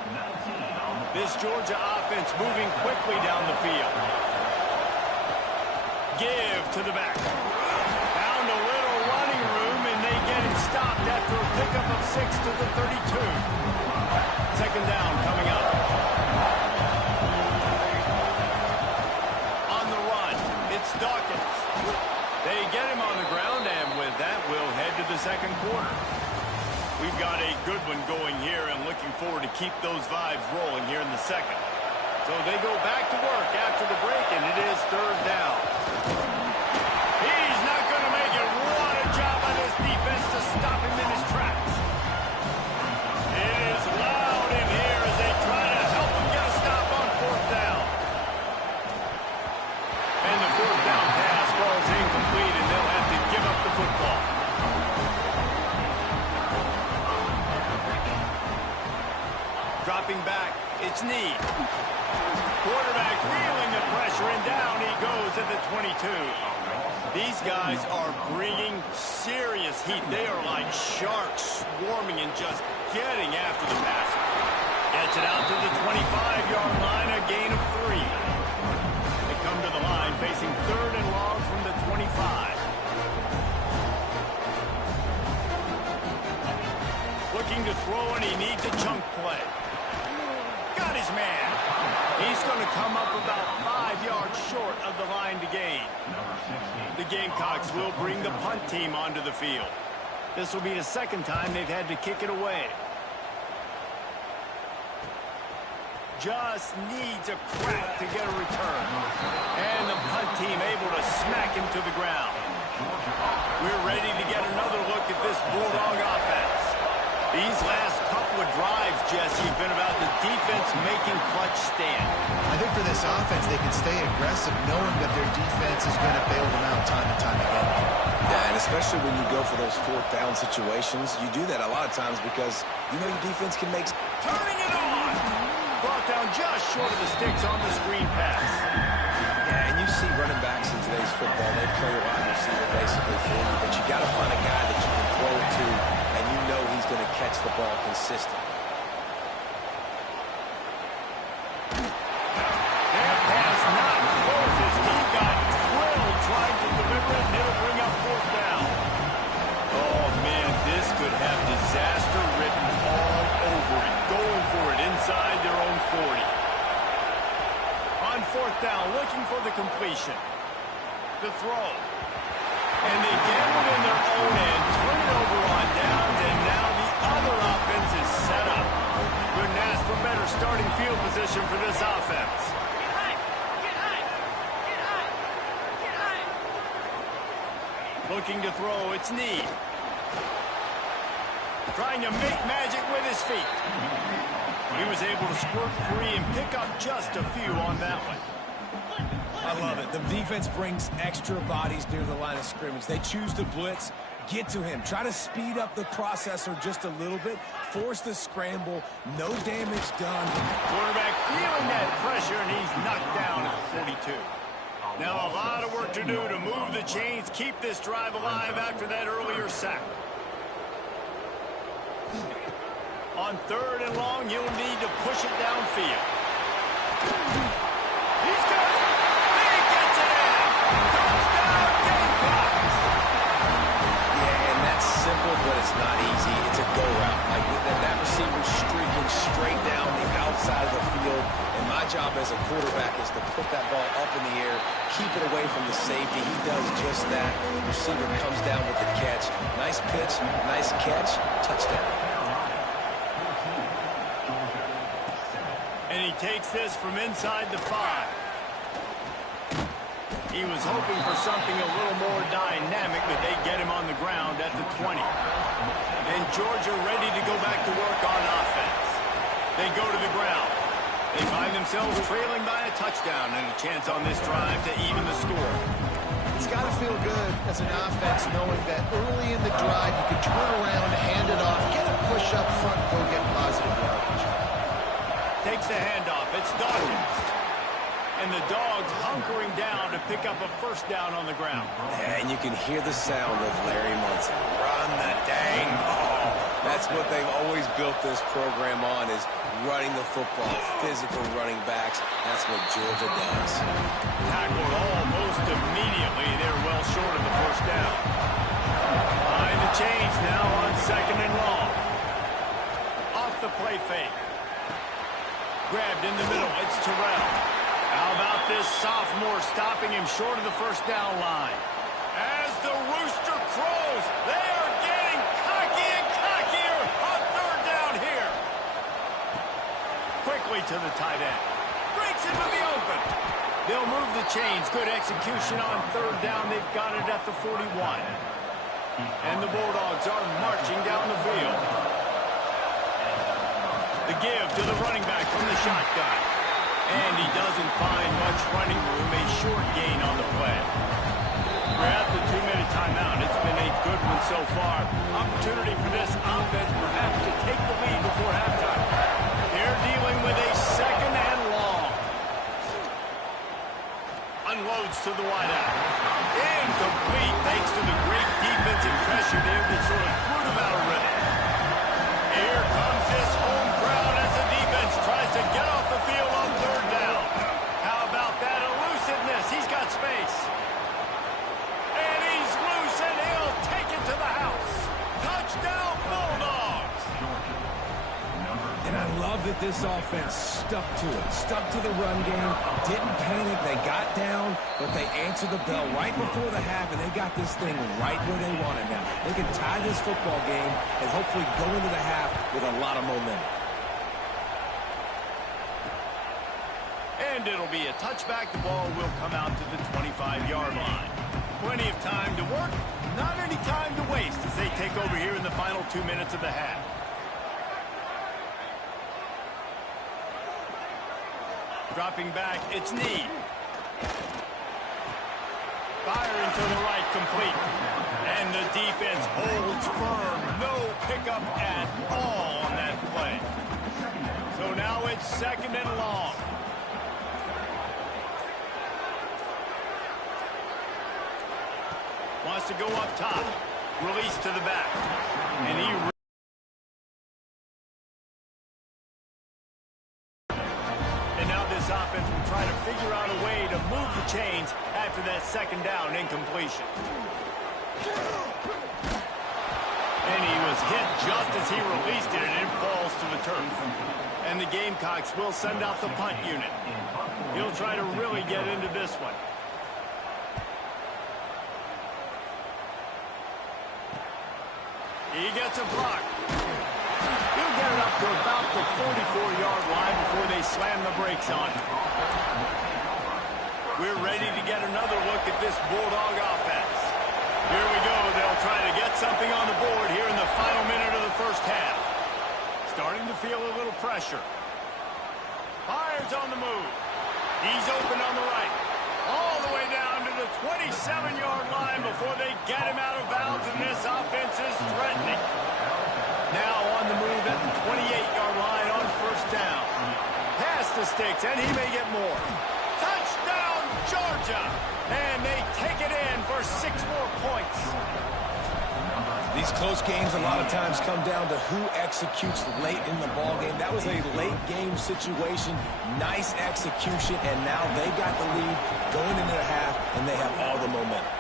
This Georgia offense moving quickly down the field. Give to the back. Found a little running room, and they get him stopped after a pickup of 6 to the 32. 2nd down coming up. On the run, it's Dawkins. They get him on the ground, and with that, we'll head to the 2nd quarter. We've got a good one going here, and looking forward to keep those vibes rolling here in the 2nd. So they go back to work after the break, and it is 3rd down. He's not going to make it. What a job by this defense to stop him in his tracks. It is loud in here as they try to help him get a stop on 4th down. And the 4th down pass falls incomplete, and they'll have to give up the football. Dropping back, it's Need. Quarterback feeling the pressure, and down he goes at the 22. These guys are bringing serious heat. They are like sharks swarming and just getting after the passer. Gets it out to the 25-yard line, a gain of 3. They come to the line facing 3rd and long from the 25. Looking to throw, and he needs a chunk play. Got his man. He's going to come up about 5 yards short of the line to gain. The Gamecocks will bring the punt team onto the field. This will be the 2nd time they've had to kick it away. Just needs a crack to get a return. And the punt team able to smack him to the ground. We're ready to get another look at this Bulldog offense. These last couple of drives, Jesse, have been about the defense making clutch stand. I think for this offense, they can stay aggressive knowing that their defense is going to bail them out time and time again. Yeah, and especially when you go for those fourth down situations, you do that a lot of times because you know your defense can make... Turning it on! Brought down just short of the sticks on the screen pass. Yeah, and you see running backs in today's football, they play a wide receiver basically for you, but you got to find a guy that you can throw it to, and you know he's going to catch the ball consistently. Their pass not close as he got drilled trying to deliver it, and it'll bring up fourth down. Oh, man, this could have disaster written all over it. Going for it inside their own 40. On fourth down, looking for the completion. The throw. And they gamble in their own end, turn it over on downs, and now the other offense is set up. Couldn't ask for better starting field position for this offense. Looking to throw, it's Need. Trying to make magic with his feet. He was able to squirt free and pick up just a few on that one. I love it. The defense brings extra bodies near the line of scrimmage. They choose to blitz, get to him, try to speed up the processor just a little bit, force the scramble, no damage done. Quarterback feeling that pressure, and he's knocked down at 42. Now a lot of work to do to move the chains, keep this drive alive after that earlier sack. On third and long, you'll need to push it downfield. He's got it. He gets it in. Touchdown, Gamecocks. Yeah, and that's simple, but it's not easy. It's a go route. Like that receiver streaking straight down the outside of the field. And my job as a quarterback is to put that ball up in the air, keep it away from the safety. He does just that. The receiver comes down with the catch. Nice pitch, nice catch, touchdown. And he takes this from inside the 5. He was hoping for something a little more dynamic, but they get him on the ground at the 20. And Georgia ready to go back to work on offense. They go to the ground. They find themselves trailing by a touchdown and a chance on this drive to even the score. It's got to feel good as an offense knowing that early in the drive you can turn around, hand it off, get a push up front, go get positive yardage. Takes the handoff. It's Dawkins. And the Dogs hunkering down to pick up a first down on the ground. Yeah, and you can hear the sound of Larry Munson. Run the dang ball. That's what they've always built this program on, is running the football, physical running backs. That's what Georgia does. Tackled almost immediately. They're well short of the first down. Behind the chains now on second and long. Off the play fake. Grabbed in the middle. It's Terrell. How about this sophomore stopping him short of the first down line? As the rooster crows, they are getting cocky and cockier on third down here. Quickly to the tight end. Breaks into the open. They'll move the chains. Good execution on third down. They've got it at the 41. And the Bulldogs are marching down the field. The give to the running back from the shotgun. And he doesn't find much running room. A short gain on the play. We're at the 2-minute timeout. It's been a good one so far. Opportunity for this offense perhaps to take the lead before halftime. They're dealing with a second and long. Unloads to the wideout. Incomplete thanks to the great defensive pressure there that sort of threw them out of rhythm. Here comes this home crowd as the defense tries to get off the field on third down. How about that elusiveness? He's got space. And he's loose, and he'll take it to the house. Touchdown, Bulldogs. And I love that this offense stuck to it, stuck to the run game, didn't panic. They got down, but they answered the bell right before the half, and they got this thing right where they want it now. They can tie this football game and hopefully go into the half with a lot of momentum. And And it'll be a touchback. The ball will come out to the 25-yard line. Plenty of time to work, not any time to waste as they take over here in the final 2 minutes of the half. Dropping back, it's Need. Firing to the right, complete. And the defense holds firm. No pickup at all on that play. So now it's 2nd and long. Wants to go up top. Release to the back. And now this offense will try to figure out a way to move the chains after that 2nd down incompletion. And he was hit just as he released it, and it falls to the turf. And the Gamecocks will send out the punt unit. He'll try to really get into this one. He gets a block. He'll get it up to about the 44-yard line before they slam the brakes on him. We're ready to get another look at this Bulldog offense. Here we go. They'll try to get something on the board here in the final minute of the first half. Starting to feel a little pressure. Fires on the move. He's open on the right. All the way down to the 27-yard line before they get him out of bounds, and this offense is threatening. Now on the move at the 28-yard line on 1st down. Pass the sticks, and he may get more. Touchdown, Georgia! And they take it in for 6 more points. These close games a lot of times come down to who executes late in the ball game. That was a late game situation. Nice execution, and now they got the lead going into the half, and they have all the momentum.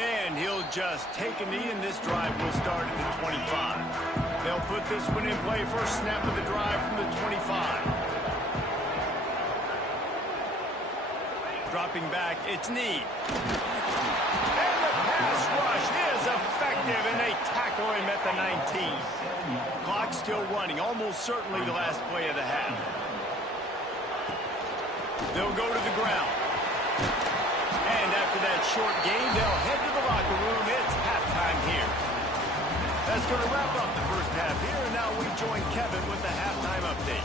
And he'll just take a knee, and this drive will start at the 25. They'll put this one in play. First snap of the drive from the 25. Dropping back, it's Need. And the pass rush is effective, and they tackle him at the 19. Clock still running, almost certainly the last play of the half. They'll go to the ground. And after that short gain, they'll head to the locker room. It's halftime here. That's going to wrap up the first half here, and now we join Kevin with the halftime update.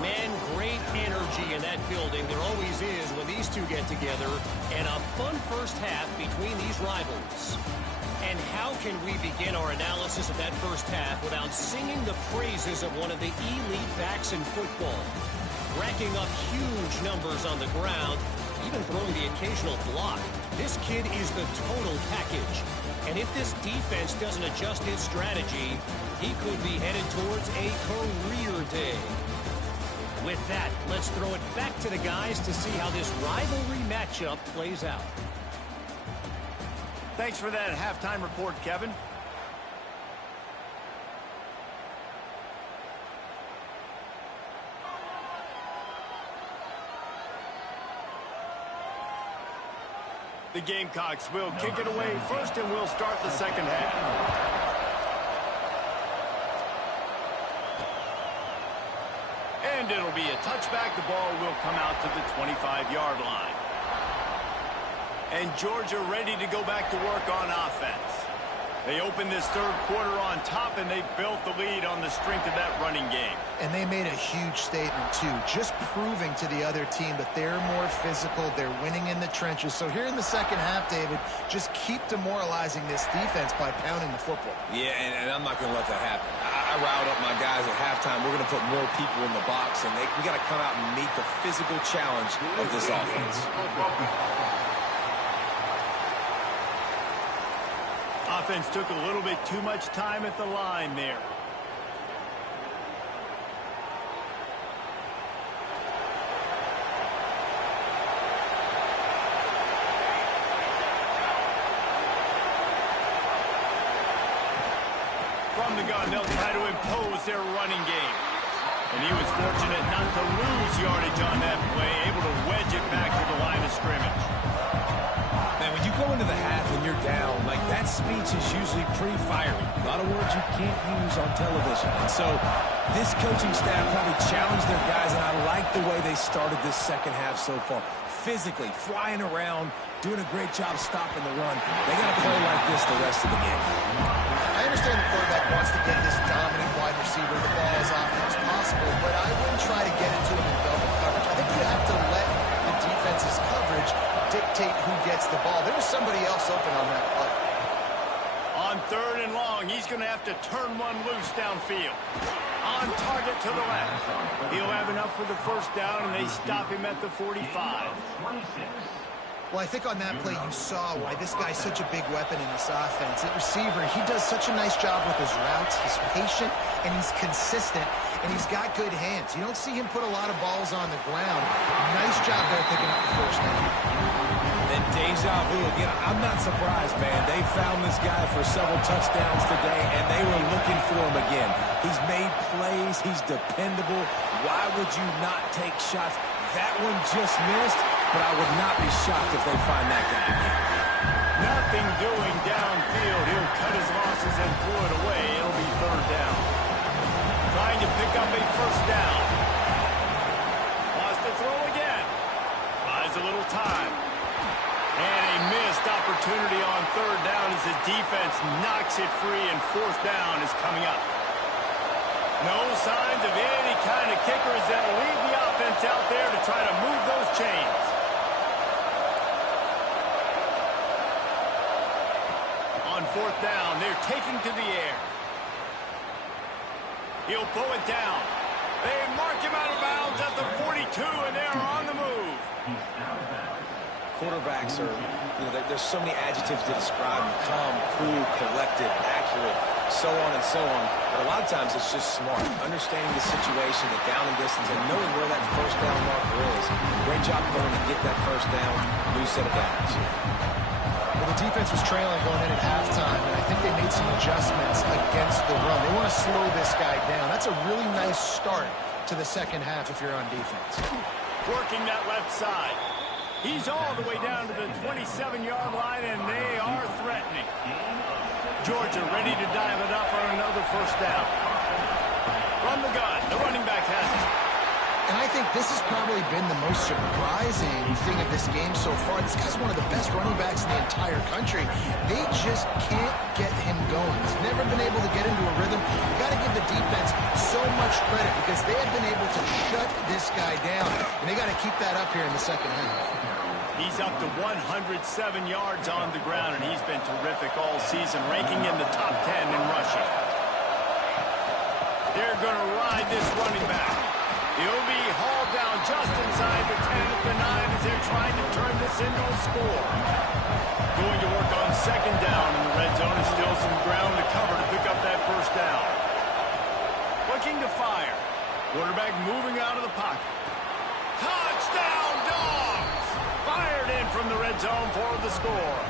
Man, great energy in that building. There always is when these two get together. And a fun first half between these rivals. And how can we begin our analysis of that first half without singing the praises of one of the elite backs in football? Racking up huge numbers on the ground, even throwing the occasional block. This kid is the total package. And if this defense doesn't adjust its strategy, he could be headed towards a career day. With that, let's throw it back to the guys to see how this rivalry matchup plays out. Thanks for that halftime report, Kevin. The Gamecocks will kick it away first, and we'll start the second half. And it'll be a touchback. The ball will come out to the 25-yard line. And Georgia ready to go back to work on offense. They opened this third quarter on top, and they built the lead on the strength of that running game. And they made a huge statement, too, just proving to the other team that they're more physical, they're winning in the trenches. So here in the second half, David, just keep demoralizing this defense by pounding the football. Yeah, and I'm not going to let that happen. I riled up my guys at halftime. We're going to put more people in the box, and we got to come out and meet the physical challenge of this offense. Offense took a little bit too much time at the line there. From the gun, they'll try to impose their running game. And he was fortunate not to lose yardage on that play, able to wedge it back to the line of scrimmage. Man, when you go into the half and you're down, like that speech offense is usually pretty fiery. A lot of words you can't use on television. And so this coaching staff probably challenged their guys, and I like the way they started this second half so far. Physically, flying around, doing a great job stopping the run. They got to play like this the rest of the game. I understand the quarterback wants to get this dominant wide receiver the ball as often as possible, but I wouldn't try to get into him in double coverage. I think you have to let the defense's coverage dictate who gets the ball. There was somebody else open on that play. On 3rd and long, he's going to have to turn one loose downfield. On target to the left. He'll have enough for the first down, and they stop him at the 45. Well, I think on that play you saw why this guy's such a big weapon in this offense. At receiver, he does such a nice job with his routes. He's patient, and he's consistent, and he's got good hands. You don't see him put a lot of balls on the ground. Nice job there picking up the first down. Then deja vu again. I'm not surprised, man. They found this guy for several touchdowns today, and they were looking for him again. He's made plays. He's dependable. Why would you not take shots? That one just missed, but I would not be shocked if they find that guy again. Nothing doing downfield. He'll cut his losses and throw it away. It'll be 3rd down. Trying to pick up a first down. Wants to throw again. Buys a little time. And a missed opportunity on 3rd down as the defense knocks it free, and 4th down is coming up. No signs of any kind of kickers that'll lead the offense out there to try to move those chains. On 4th down, they're taking to the air. He'll pull it down. They mark him out of bounds at the 42, and they're on the move. Quarterbacks are, there's so many adjectives to describe them: calm, cool, collected, accurate, so on and so on. But a lot of times it's just smart, understanding the situation, the down and distance, and knowing where that first down marker is. Great job going to get that first down, new set of downs. Well, the defense was trailing going in at halftime, and I think they made some adjustments against the run. They want to slow this guy down. That's a really nice start to the second half if you're on defense. Working that left side. He's all the way down to the 27-yard line, and they are threatening. Georgia ready to dial it up on another first down. From the gun, the running back has it. And I think this has probably been the most surprising thing of this game so far. This guy's one of the best running backs in the entire country. They just can't get him going. He's never been able to get into a rhythm. You got to give the defense so much credit because they have been able to shut this guy down. And they got to keep that up here in the second half. He's up to 107 yards on the ground, and he's been terrific all season, ranking in the top 10 in rushing. They're going to ride this running back. He'll be hauled down just inside the 10 at the 9 as they're trying to turn this into a score. Going to work on 2nd down in the red zone, and still some ground to cover to pick up that first down. Looking to fire. Quarterback moving out of the pocket. Touchdown, Dogs! Fired in from the red zone for the score.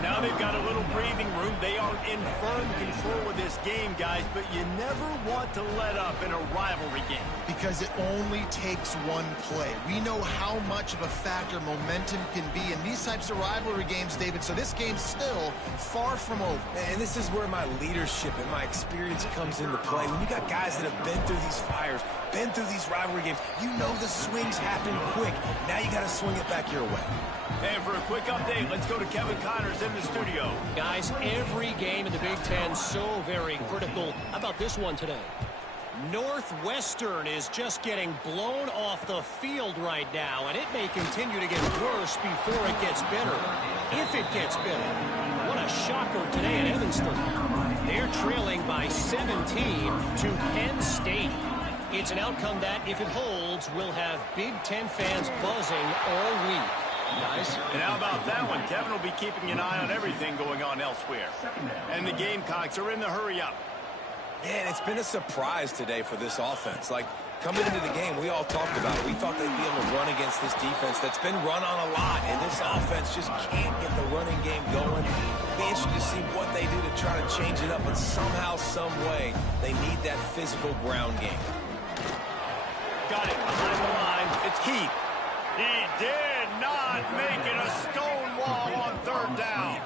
Now they've got a little breathing room. They are in firm control of this game, guys, but you never want to let up in a rivalry game. Because it only takes one play. We know how much of a factor momentum can be in these types of rivalry games, David, so this game's still far from over. And this is where my leadership and my experience comes into play. When you got guys that have been through these fires, been through these rivalry games, you know the swings happen quick. Now you got to swing it back your way. And for a quick update, let's go to Kevin Connors in the studio. Guys, every game in the Big Ten so very critical. How about this one today? Northwestern is just getting blown off the field right now, and it may continue to get worse before it gets better. If it gets better. What a shocker today at Evanston. They're trailing by 17 to Penn State. It's an outcome that, if it holds, will have Big Ten fans buzzing all week. Guys. And how about that one? Kevin will be keeping an eye on everything going on elsewhere. And the Gamecocks are in the hurry-up. Man, it's been a surprise today for this offense. Like, coming into the game, we all talked about it. We thought they'd be able to run against this defense that's been run on a lot, and this offense just can't get the running game going. Be interested to see what they do to try to change it up, but somehow, some way, they need that physical ground game. Got it behind the line. It's Heath. He did not make it a stone wall on 3rd down.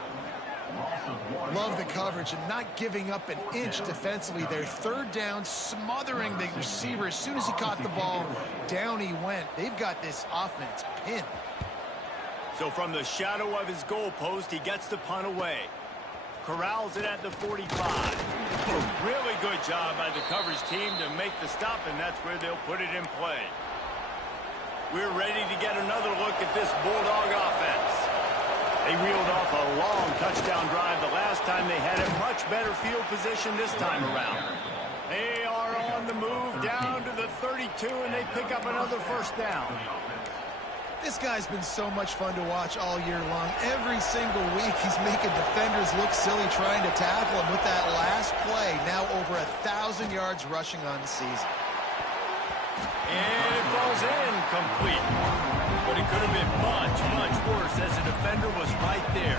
Love the coverage and not giving up an inch defensively. Their third down, smothering the receiver. As soon as he caught the ball, down he went. They've got this offense pinned. So from the shadow of his goalpost, he gets the punt away. Corrals it at the 45. Really good job by the coverage team to make the stop, and that's where they'll put it in play. We're ready to get another look at this Bulldog offense. They reeled off a long touchdown drive the last time. They had a much better field position this time around. They are on the move down to the 32, and they pick up another first down. This guy's been so much fun to watch all year long. Every single week he's making defenders look silly trying to tackle him with that last play. Now over 1,000 yards rushing on the season. And it falls in complete. But it could have been much, much worse as the defender was right there.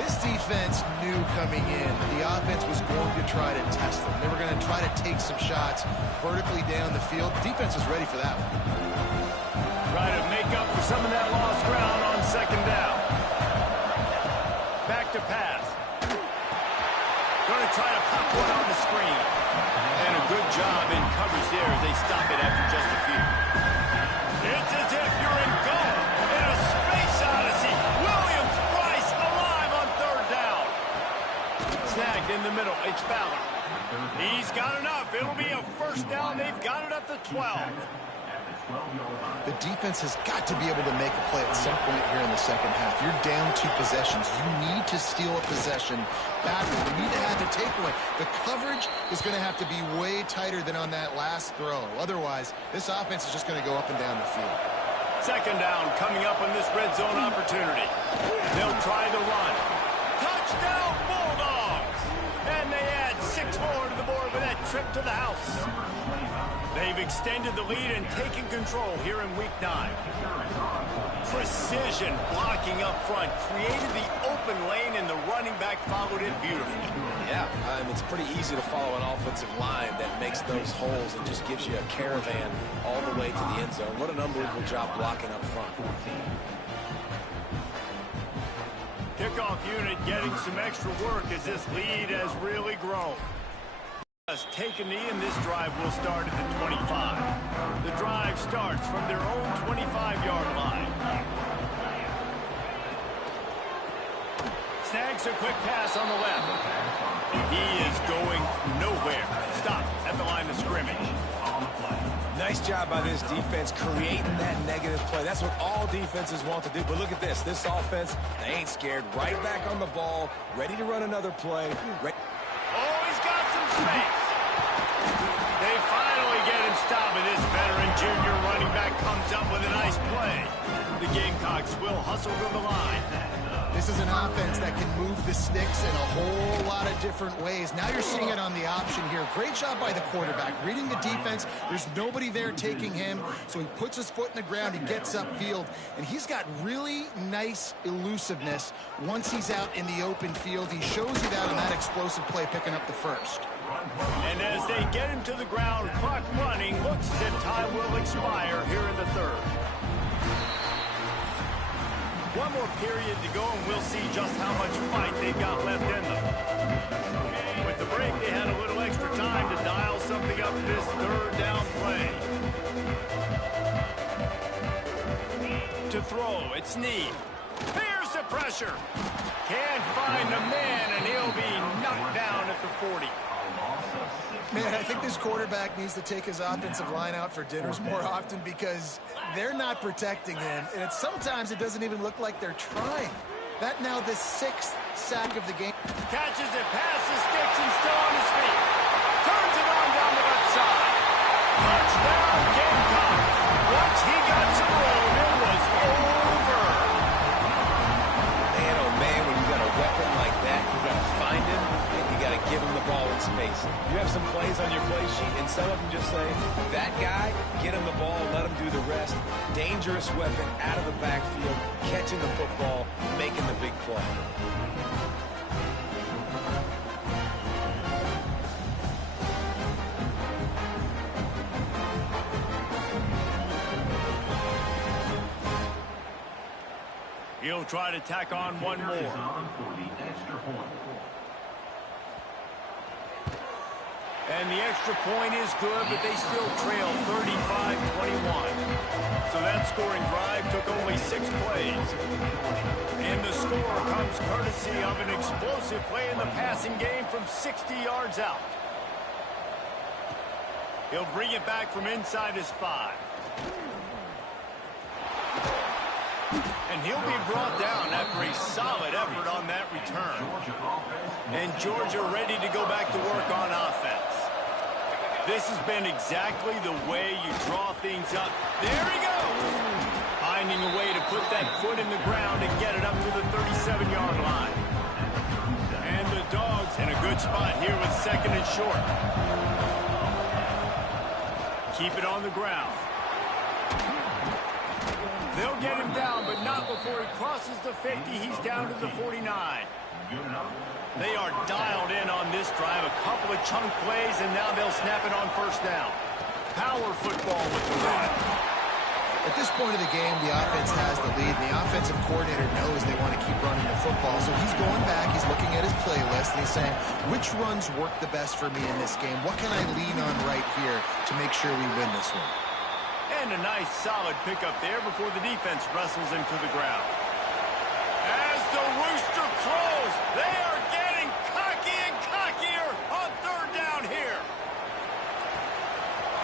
This defense knew coming in the offense was going to try to test them. They were going to try to take some shots vertically down the field. The defense was ready for that one. Try to make up for some of that lost ground on second down. Back to pass. Going to try to pop one on the screen. And a good job in coverage there as they stop it after just a few. It's as if you're in goal in a space odyssey. Williams-Brice alive on third down. Snagged in the middle. It's Fowler. He's got enough. It'll be a first down. They've got it at the 12. The defense has got to be able to make a play at some point here in the second half. You're down 2 possessions. You need to steal a possession backward. You need to have the takeaway. The coverage is going to have to be way tighter than on that last throw. Otherwise, this offense is just going to go up and down the field. Second down coming up on this red zone opportunity. They'll try the run. Touchdown Bulldogs! And they add 6 more to the board with that trip to the house. They've extended the lead and taken control here in week 9. Precision blocking up front created the open lane, and the running back followed it beautifully. Yeah, it's pretty easy to follow an offensive line that makes those holes and just gives you a caravan all the way to the end zone. What an unbelievable job blocking up front. Kickoff unit getting some extra work as this lead has really grown. Take a knee, and this drive will start at the 25. The drive starts from their own 25-yard line. Snags a quick pass on the left. He is going nowhere. Stop at the line of scrimmage. Nice job by this defense creating that negative play. That's what all defenses want to do. But look at this. This offense, they ain't scared. Right back on the ball, ready to run another play. Oh, he's got some space. They finally get him stopped, and this veteran junior running back comes up with a nice play. The Gamecocks will hustle to the line. This is an offense that can move the sticks in a whole lot of different ways. Now you're seeing it on the option here. Great job by the quarterback. Reading the defense, there's nobody there taking him, so he puts his foot in the ground, he gets upfield, and he's got really nice elusiveness once he's out in the open field. He shows you that on that explosive play, picking up the first. And as they get him to the ground, clock running, looks as if time will expire here in the third. One more period to go, and we'll see just how much fight they've got left in them. With the break, they had a little extra time to dial something up for this third down play. To throw, it's Snead. Here's the pressure. Can't find the man, and he'll be knocked down at the 40. Man, I think this quarterback needs to take his offensive line out for dinners more often because they're not protecting him. And sometimes it doesn't even look like they're trying. That now the 6th sack of the game. Catches it, passes, sticks, he's still on his feet. Turns it on down the left side. Touchdown, Gamecocks. Once he got some room, it was over. Man, oh man, when you got a weapon like that, you got to find him. Got to give him the ball in space. You have some plays on your play sheet, and some of them just say, that guy, get him the ball, let him do the rest. Dangerous weapon out of the backfield, catching the football, making the big play. He'll try to tack on one more. And the extra point is good, but they still trail 35-21. So that scoring drive took only 6 plays. And the score comes courtesy of an explosive play in the passing game from 60 yards out. He'll bring it back from inside his 5. And he'll be brought down after a solid effort on that return. And Georgia ready to go back to work on offense. This has been exactly the way you draw things up. There he goes! Finding a way to put that foot in the ground and get it up to the 37-yard line. And the Dogs in a good spot here with 2nd and short. Keep it on the ground. They'll get him down, but not before he crosses the 50. He's down to the 49. They are dialed in on this drive. A couple of chunk plays, and now they'll snap it on 1st down. Power football with the run. At this point of the game, the offense has the lead, and the offensive coordinator knows they want to keep running the football. So he's going back, he's looking at his playlist, and he's saying, which runs work the best for me in this game? What can I lean on right here to make sure we win this one? And a nice, solid pickup there before the defense wrestles him to the ground. As the Rooster crows, they are getting cocky and cockier on 3rd down here.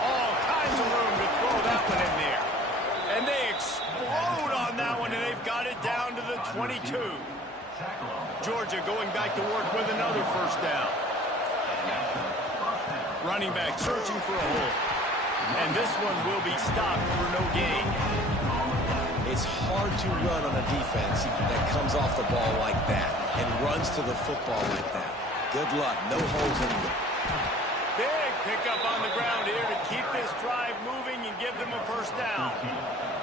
All kinds of room to throw that one in there. And they explode on that one, and they've got it down to the 22. Georgia going back to work with another 1st down. Running back searching for a hole. And this one will be stopped for no gain. It's hard to run on a defense that comes off the ball like that and runs to the football like that. Good luck. No holes anywhere. Big pickup on the ground here to keep this drive moving and give them a 1st down.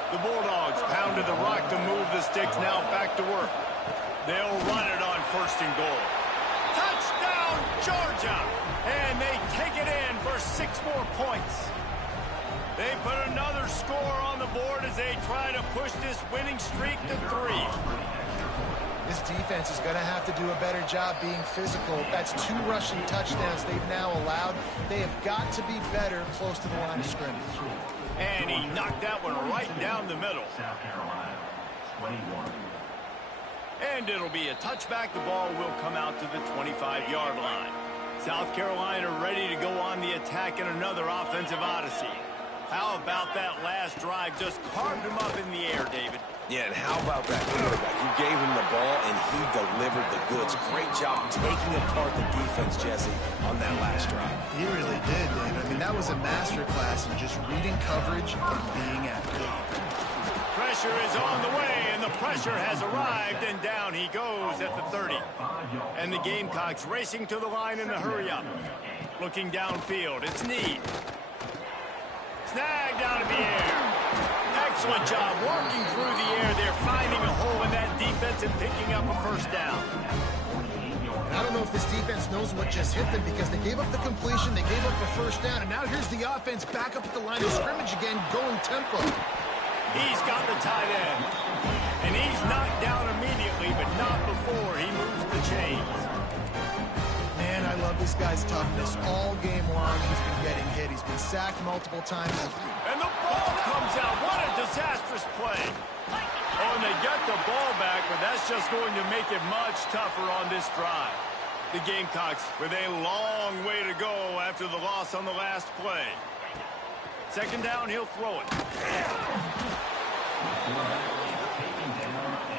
The Bulldogs pounded the rock to move the sticks, now back to work. They'll run it on 1st and goal. Touchdown, Georgia! And they take it in for 6 more points. They put another score on the board as they try to push this winning streak to 3. This defense is going to have to do a better job being physical. That's 2 rushing touchdowns they've now allowed. They have got to be better close to the line of scrimmage. And he knocked that one right down the middle. And it'll be a touchback. The ball will come out to the 25-yard line. South Carolina ready to go on the attack in another offensive odyssey. How about that last drive? Just carved him up in the air, David. Yeah, and how about that quarterback? You gave him the ball, and he delivered the goods. Great job taking apart the defense, Jesse, on that last drive. He really did, David. I mean, that was a masterclass in just reading coverage and being accurate. Pressure is on the way, and the pressure has arrived, and down he goes at the 30. And the Gamecocks racing to the line in a hurry-up. Looking downfield, it's Need. Snagged out of the air. Excellent job working through the air. They're finding a hole in that defense and picking up a 1st down. I don't know if this defense knows what just hit them because they gave up the completion, they gave up the 1st down, and now here's the offense back up at the line of scrimmage again, going tempo. He's got the tight end. And he's knocked down immediately, but not before he moves the chains. Man, I love this guy's toughness. All game long, he's been getting hit. He's been sacked multiple times. And the ball comes out. What a disastrous play. Oh, and they get the ball back, but that's just going to make it much tougher on this drive. The Gamecocks with a long way to go after the loss on the last play. 2nd down, he'll throw it.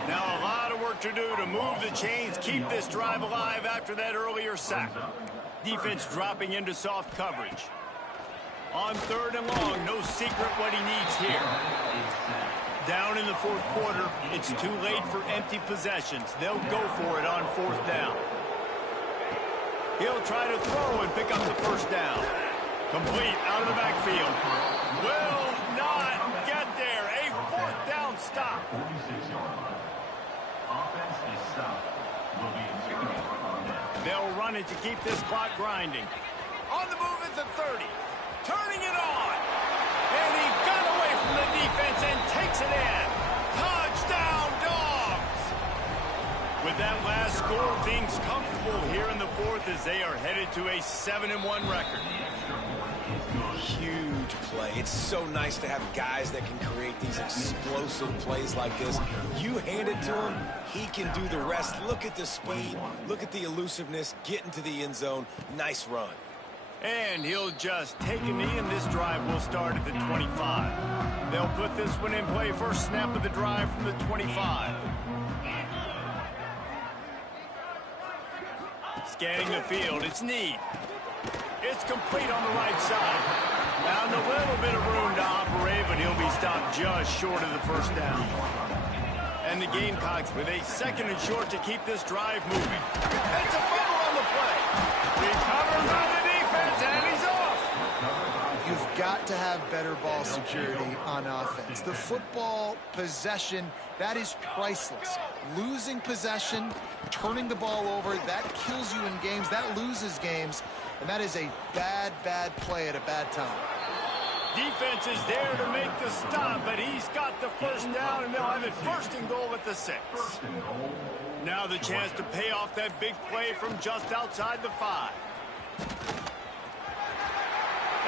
Now a lot of work to do to move the chains, keep this drive alive after that earlier sack. Defense dropping into soft coverage. On 3rd and long, no secret what he needs here. Down in the 4th quarter, it's too late for empty possessions. They'll go for it on 4th down. He'll try to throw and pick up the 1st down. Complete out of the backfield. Will not get there. A 4th down stop. They'll run it to keep this clock grinding. On the move at the 30. Turning it on. And he got away from the defense and takes it in. Touchdown, Dogs. With that last score, things comfortable here in the fourth as they are headed to a 7-1 record. Huge play. It's so nice to have guys that can create these explosive plays like this. You hand it to him, he can do the rest. Look at the speed. Look at the elusiveness. Get into the end zone. Nice run. And he'll just take a knee, and this drive will start at the 25. They'll put this one in play first snap of the drive from the 25. Scanning the field, it's Need. It's complete on the right side. Found a little bit of room to operate, but he'll be stopped just short of the first down. And the Gamecocks with a 2nd and short to keep this drive moving. It's a fumble on the play. Recovered by the defense, and he's off. You've got to have better ball security on offense. The football possession, that is priceless. Losing possession, turning the ball over, that kills you in games, that loses games, and that is a bad, bad play at a bad time. Defense is there to make the stop, but he's got the first down, and they'll have it 1st and goal at the 6. Now the chance to pay off that big play from just outside the 5.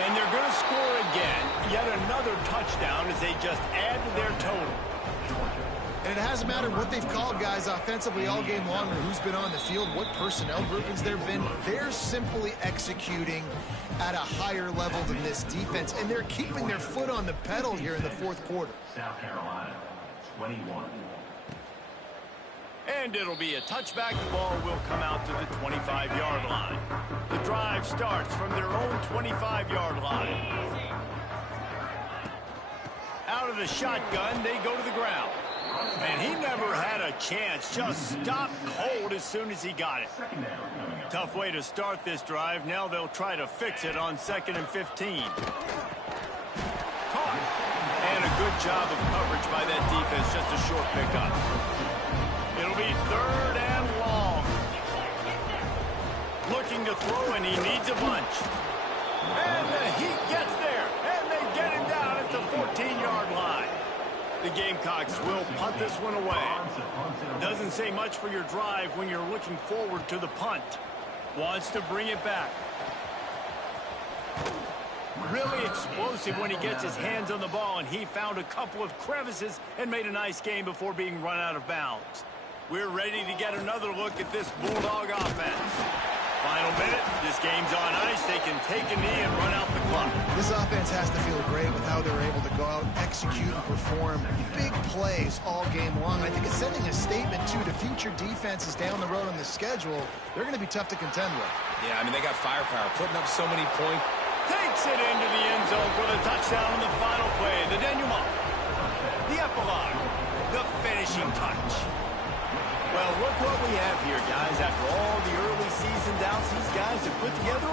And they're going to score again. Yet another touchdown as they just add to their total. And it hasn't mattered what they've called guys offensively all game long or who's been on the field, what personnel groupings there have been. They're simply executing at a higher level than this defense, and they're keeping their foot on the pedal here in the 4th quarter. South Carolina, 21. And it'll be a touchback. The ball will come out to the 25-yard line. The drive starts from their own 25-yard line. Out of the shotgun, they go to the ground. And he never had a chance. Just stopped cold as soon as he got it. Tough way to start this drive. Now they'll try to fix it on 2nd and 15. Caught. And a good job of coverage by that defense. Just a short pickup. It'll be 3rd and long. Looking to throw, and he needs a bunch. And the Heat gets there. And they get him down at the 14-yard line. The Gamecocks will punt this one away. Doesn't say much for your drive when you're looking forward to the punt. Wants to bring it back. Really explosive when he gets his hands on the ball, and he found a couple of crevices and made a nice game before being run out of bounds. We're ready to get another look at this Bulldog offense. Final minute, this game's on ice. They can take a knee and run out the clock. This offense has to feel great with how they're able to go out, execute, and perform big plays all game long. I think it's sending a statement, too, to future defenses down the road on the schedule. They're going to be tough to contend with. Yeah, I mean, they got firepower, putting up so many points. Takes it into the end zone for the touchdown on the final play. The denouement. The epilogue. The finishing touch. Well, look what we have here, guys. After all the early season doubts, these guys have put together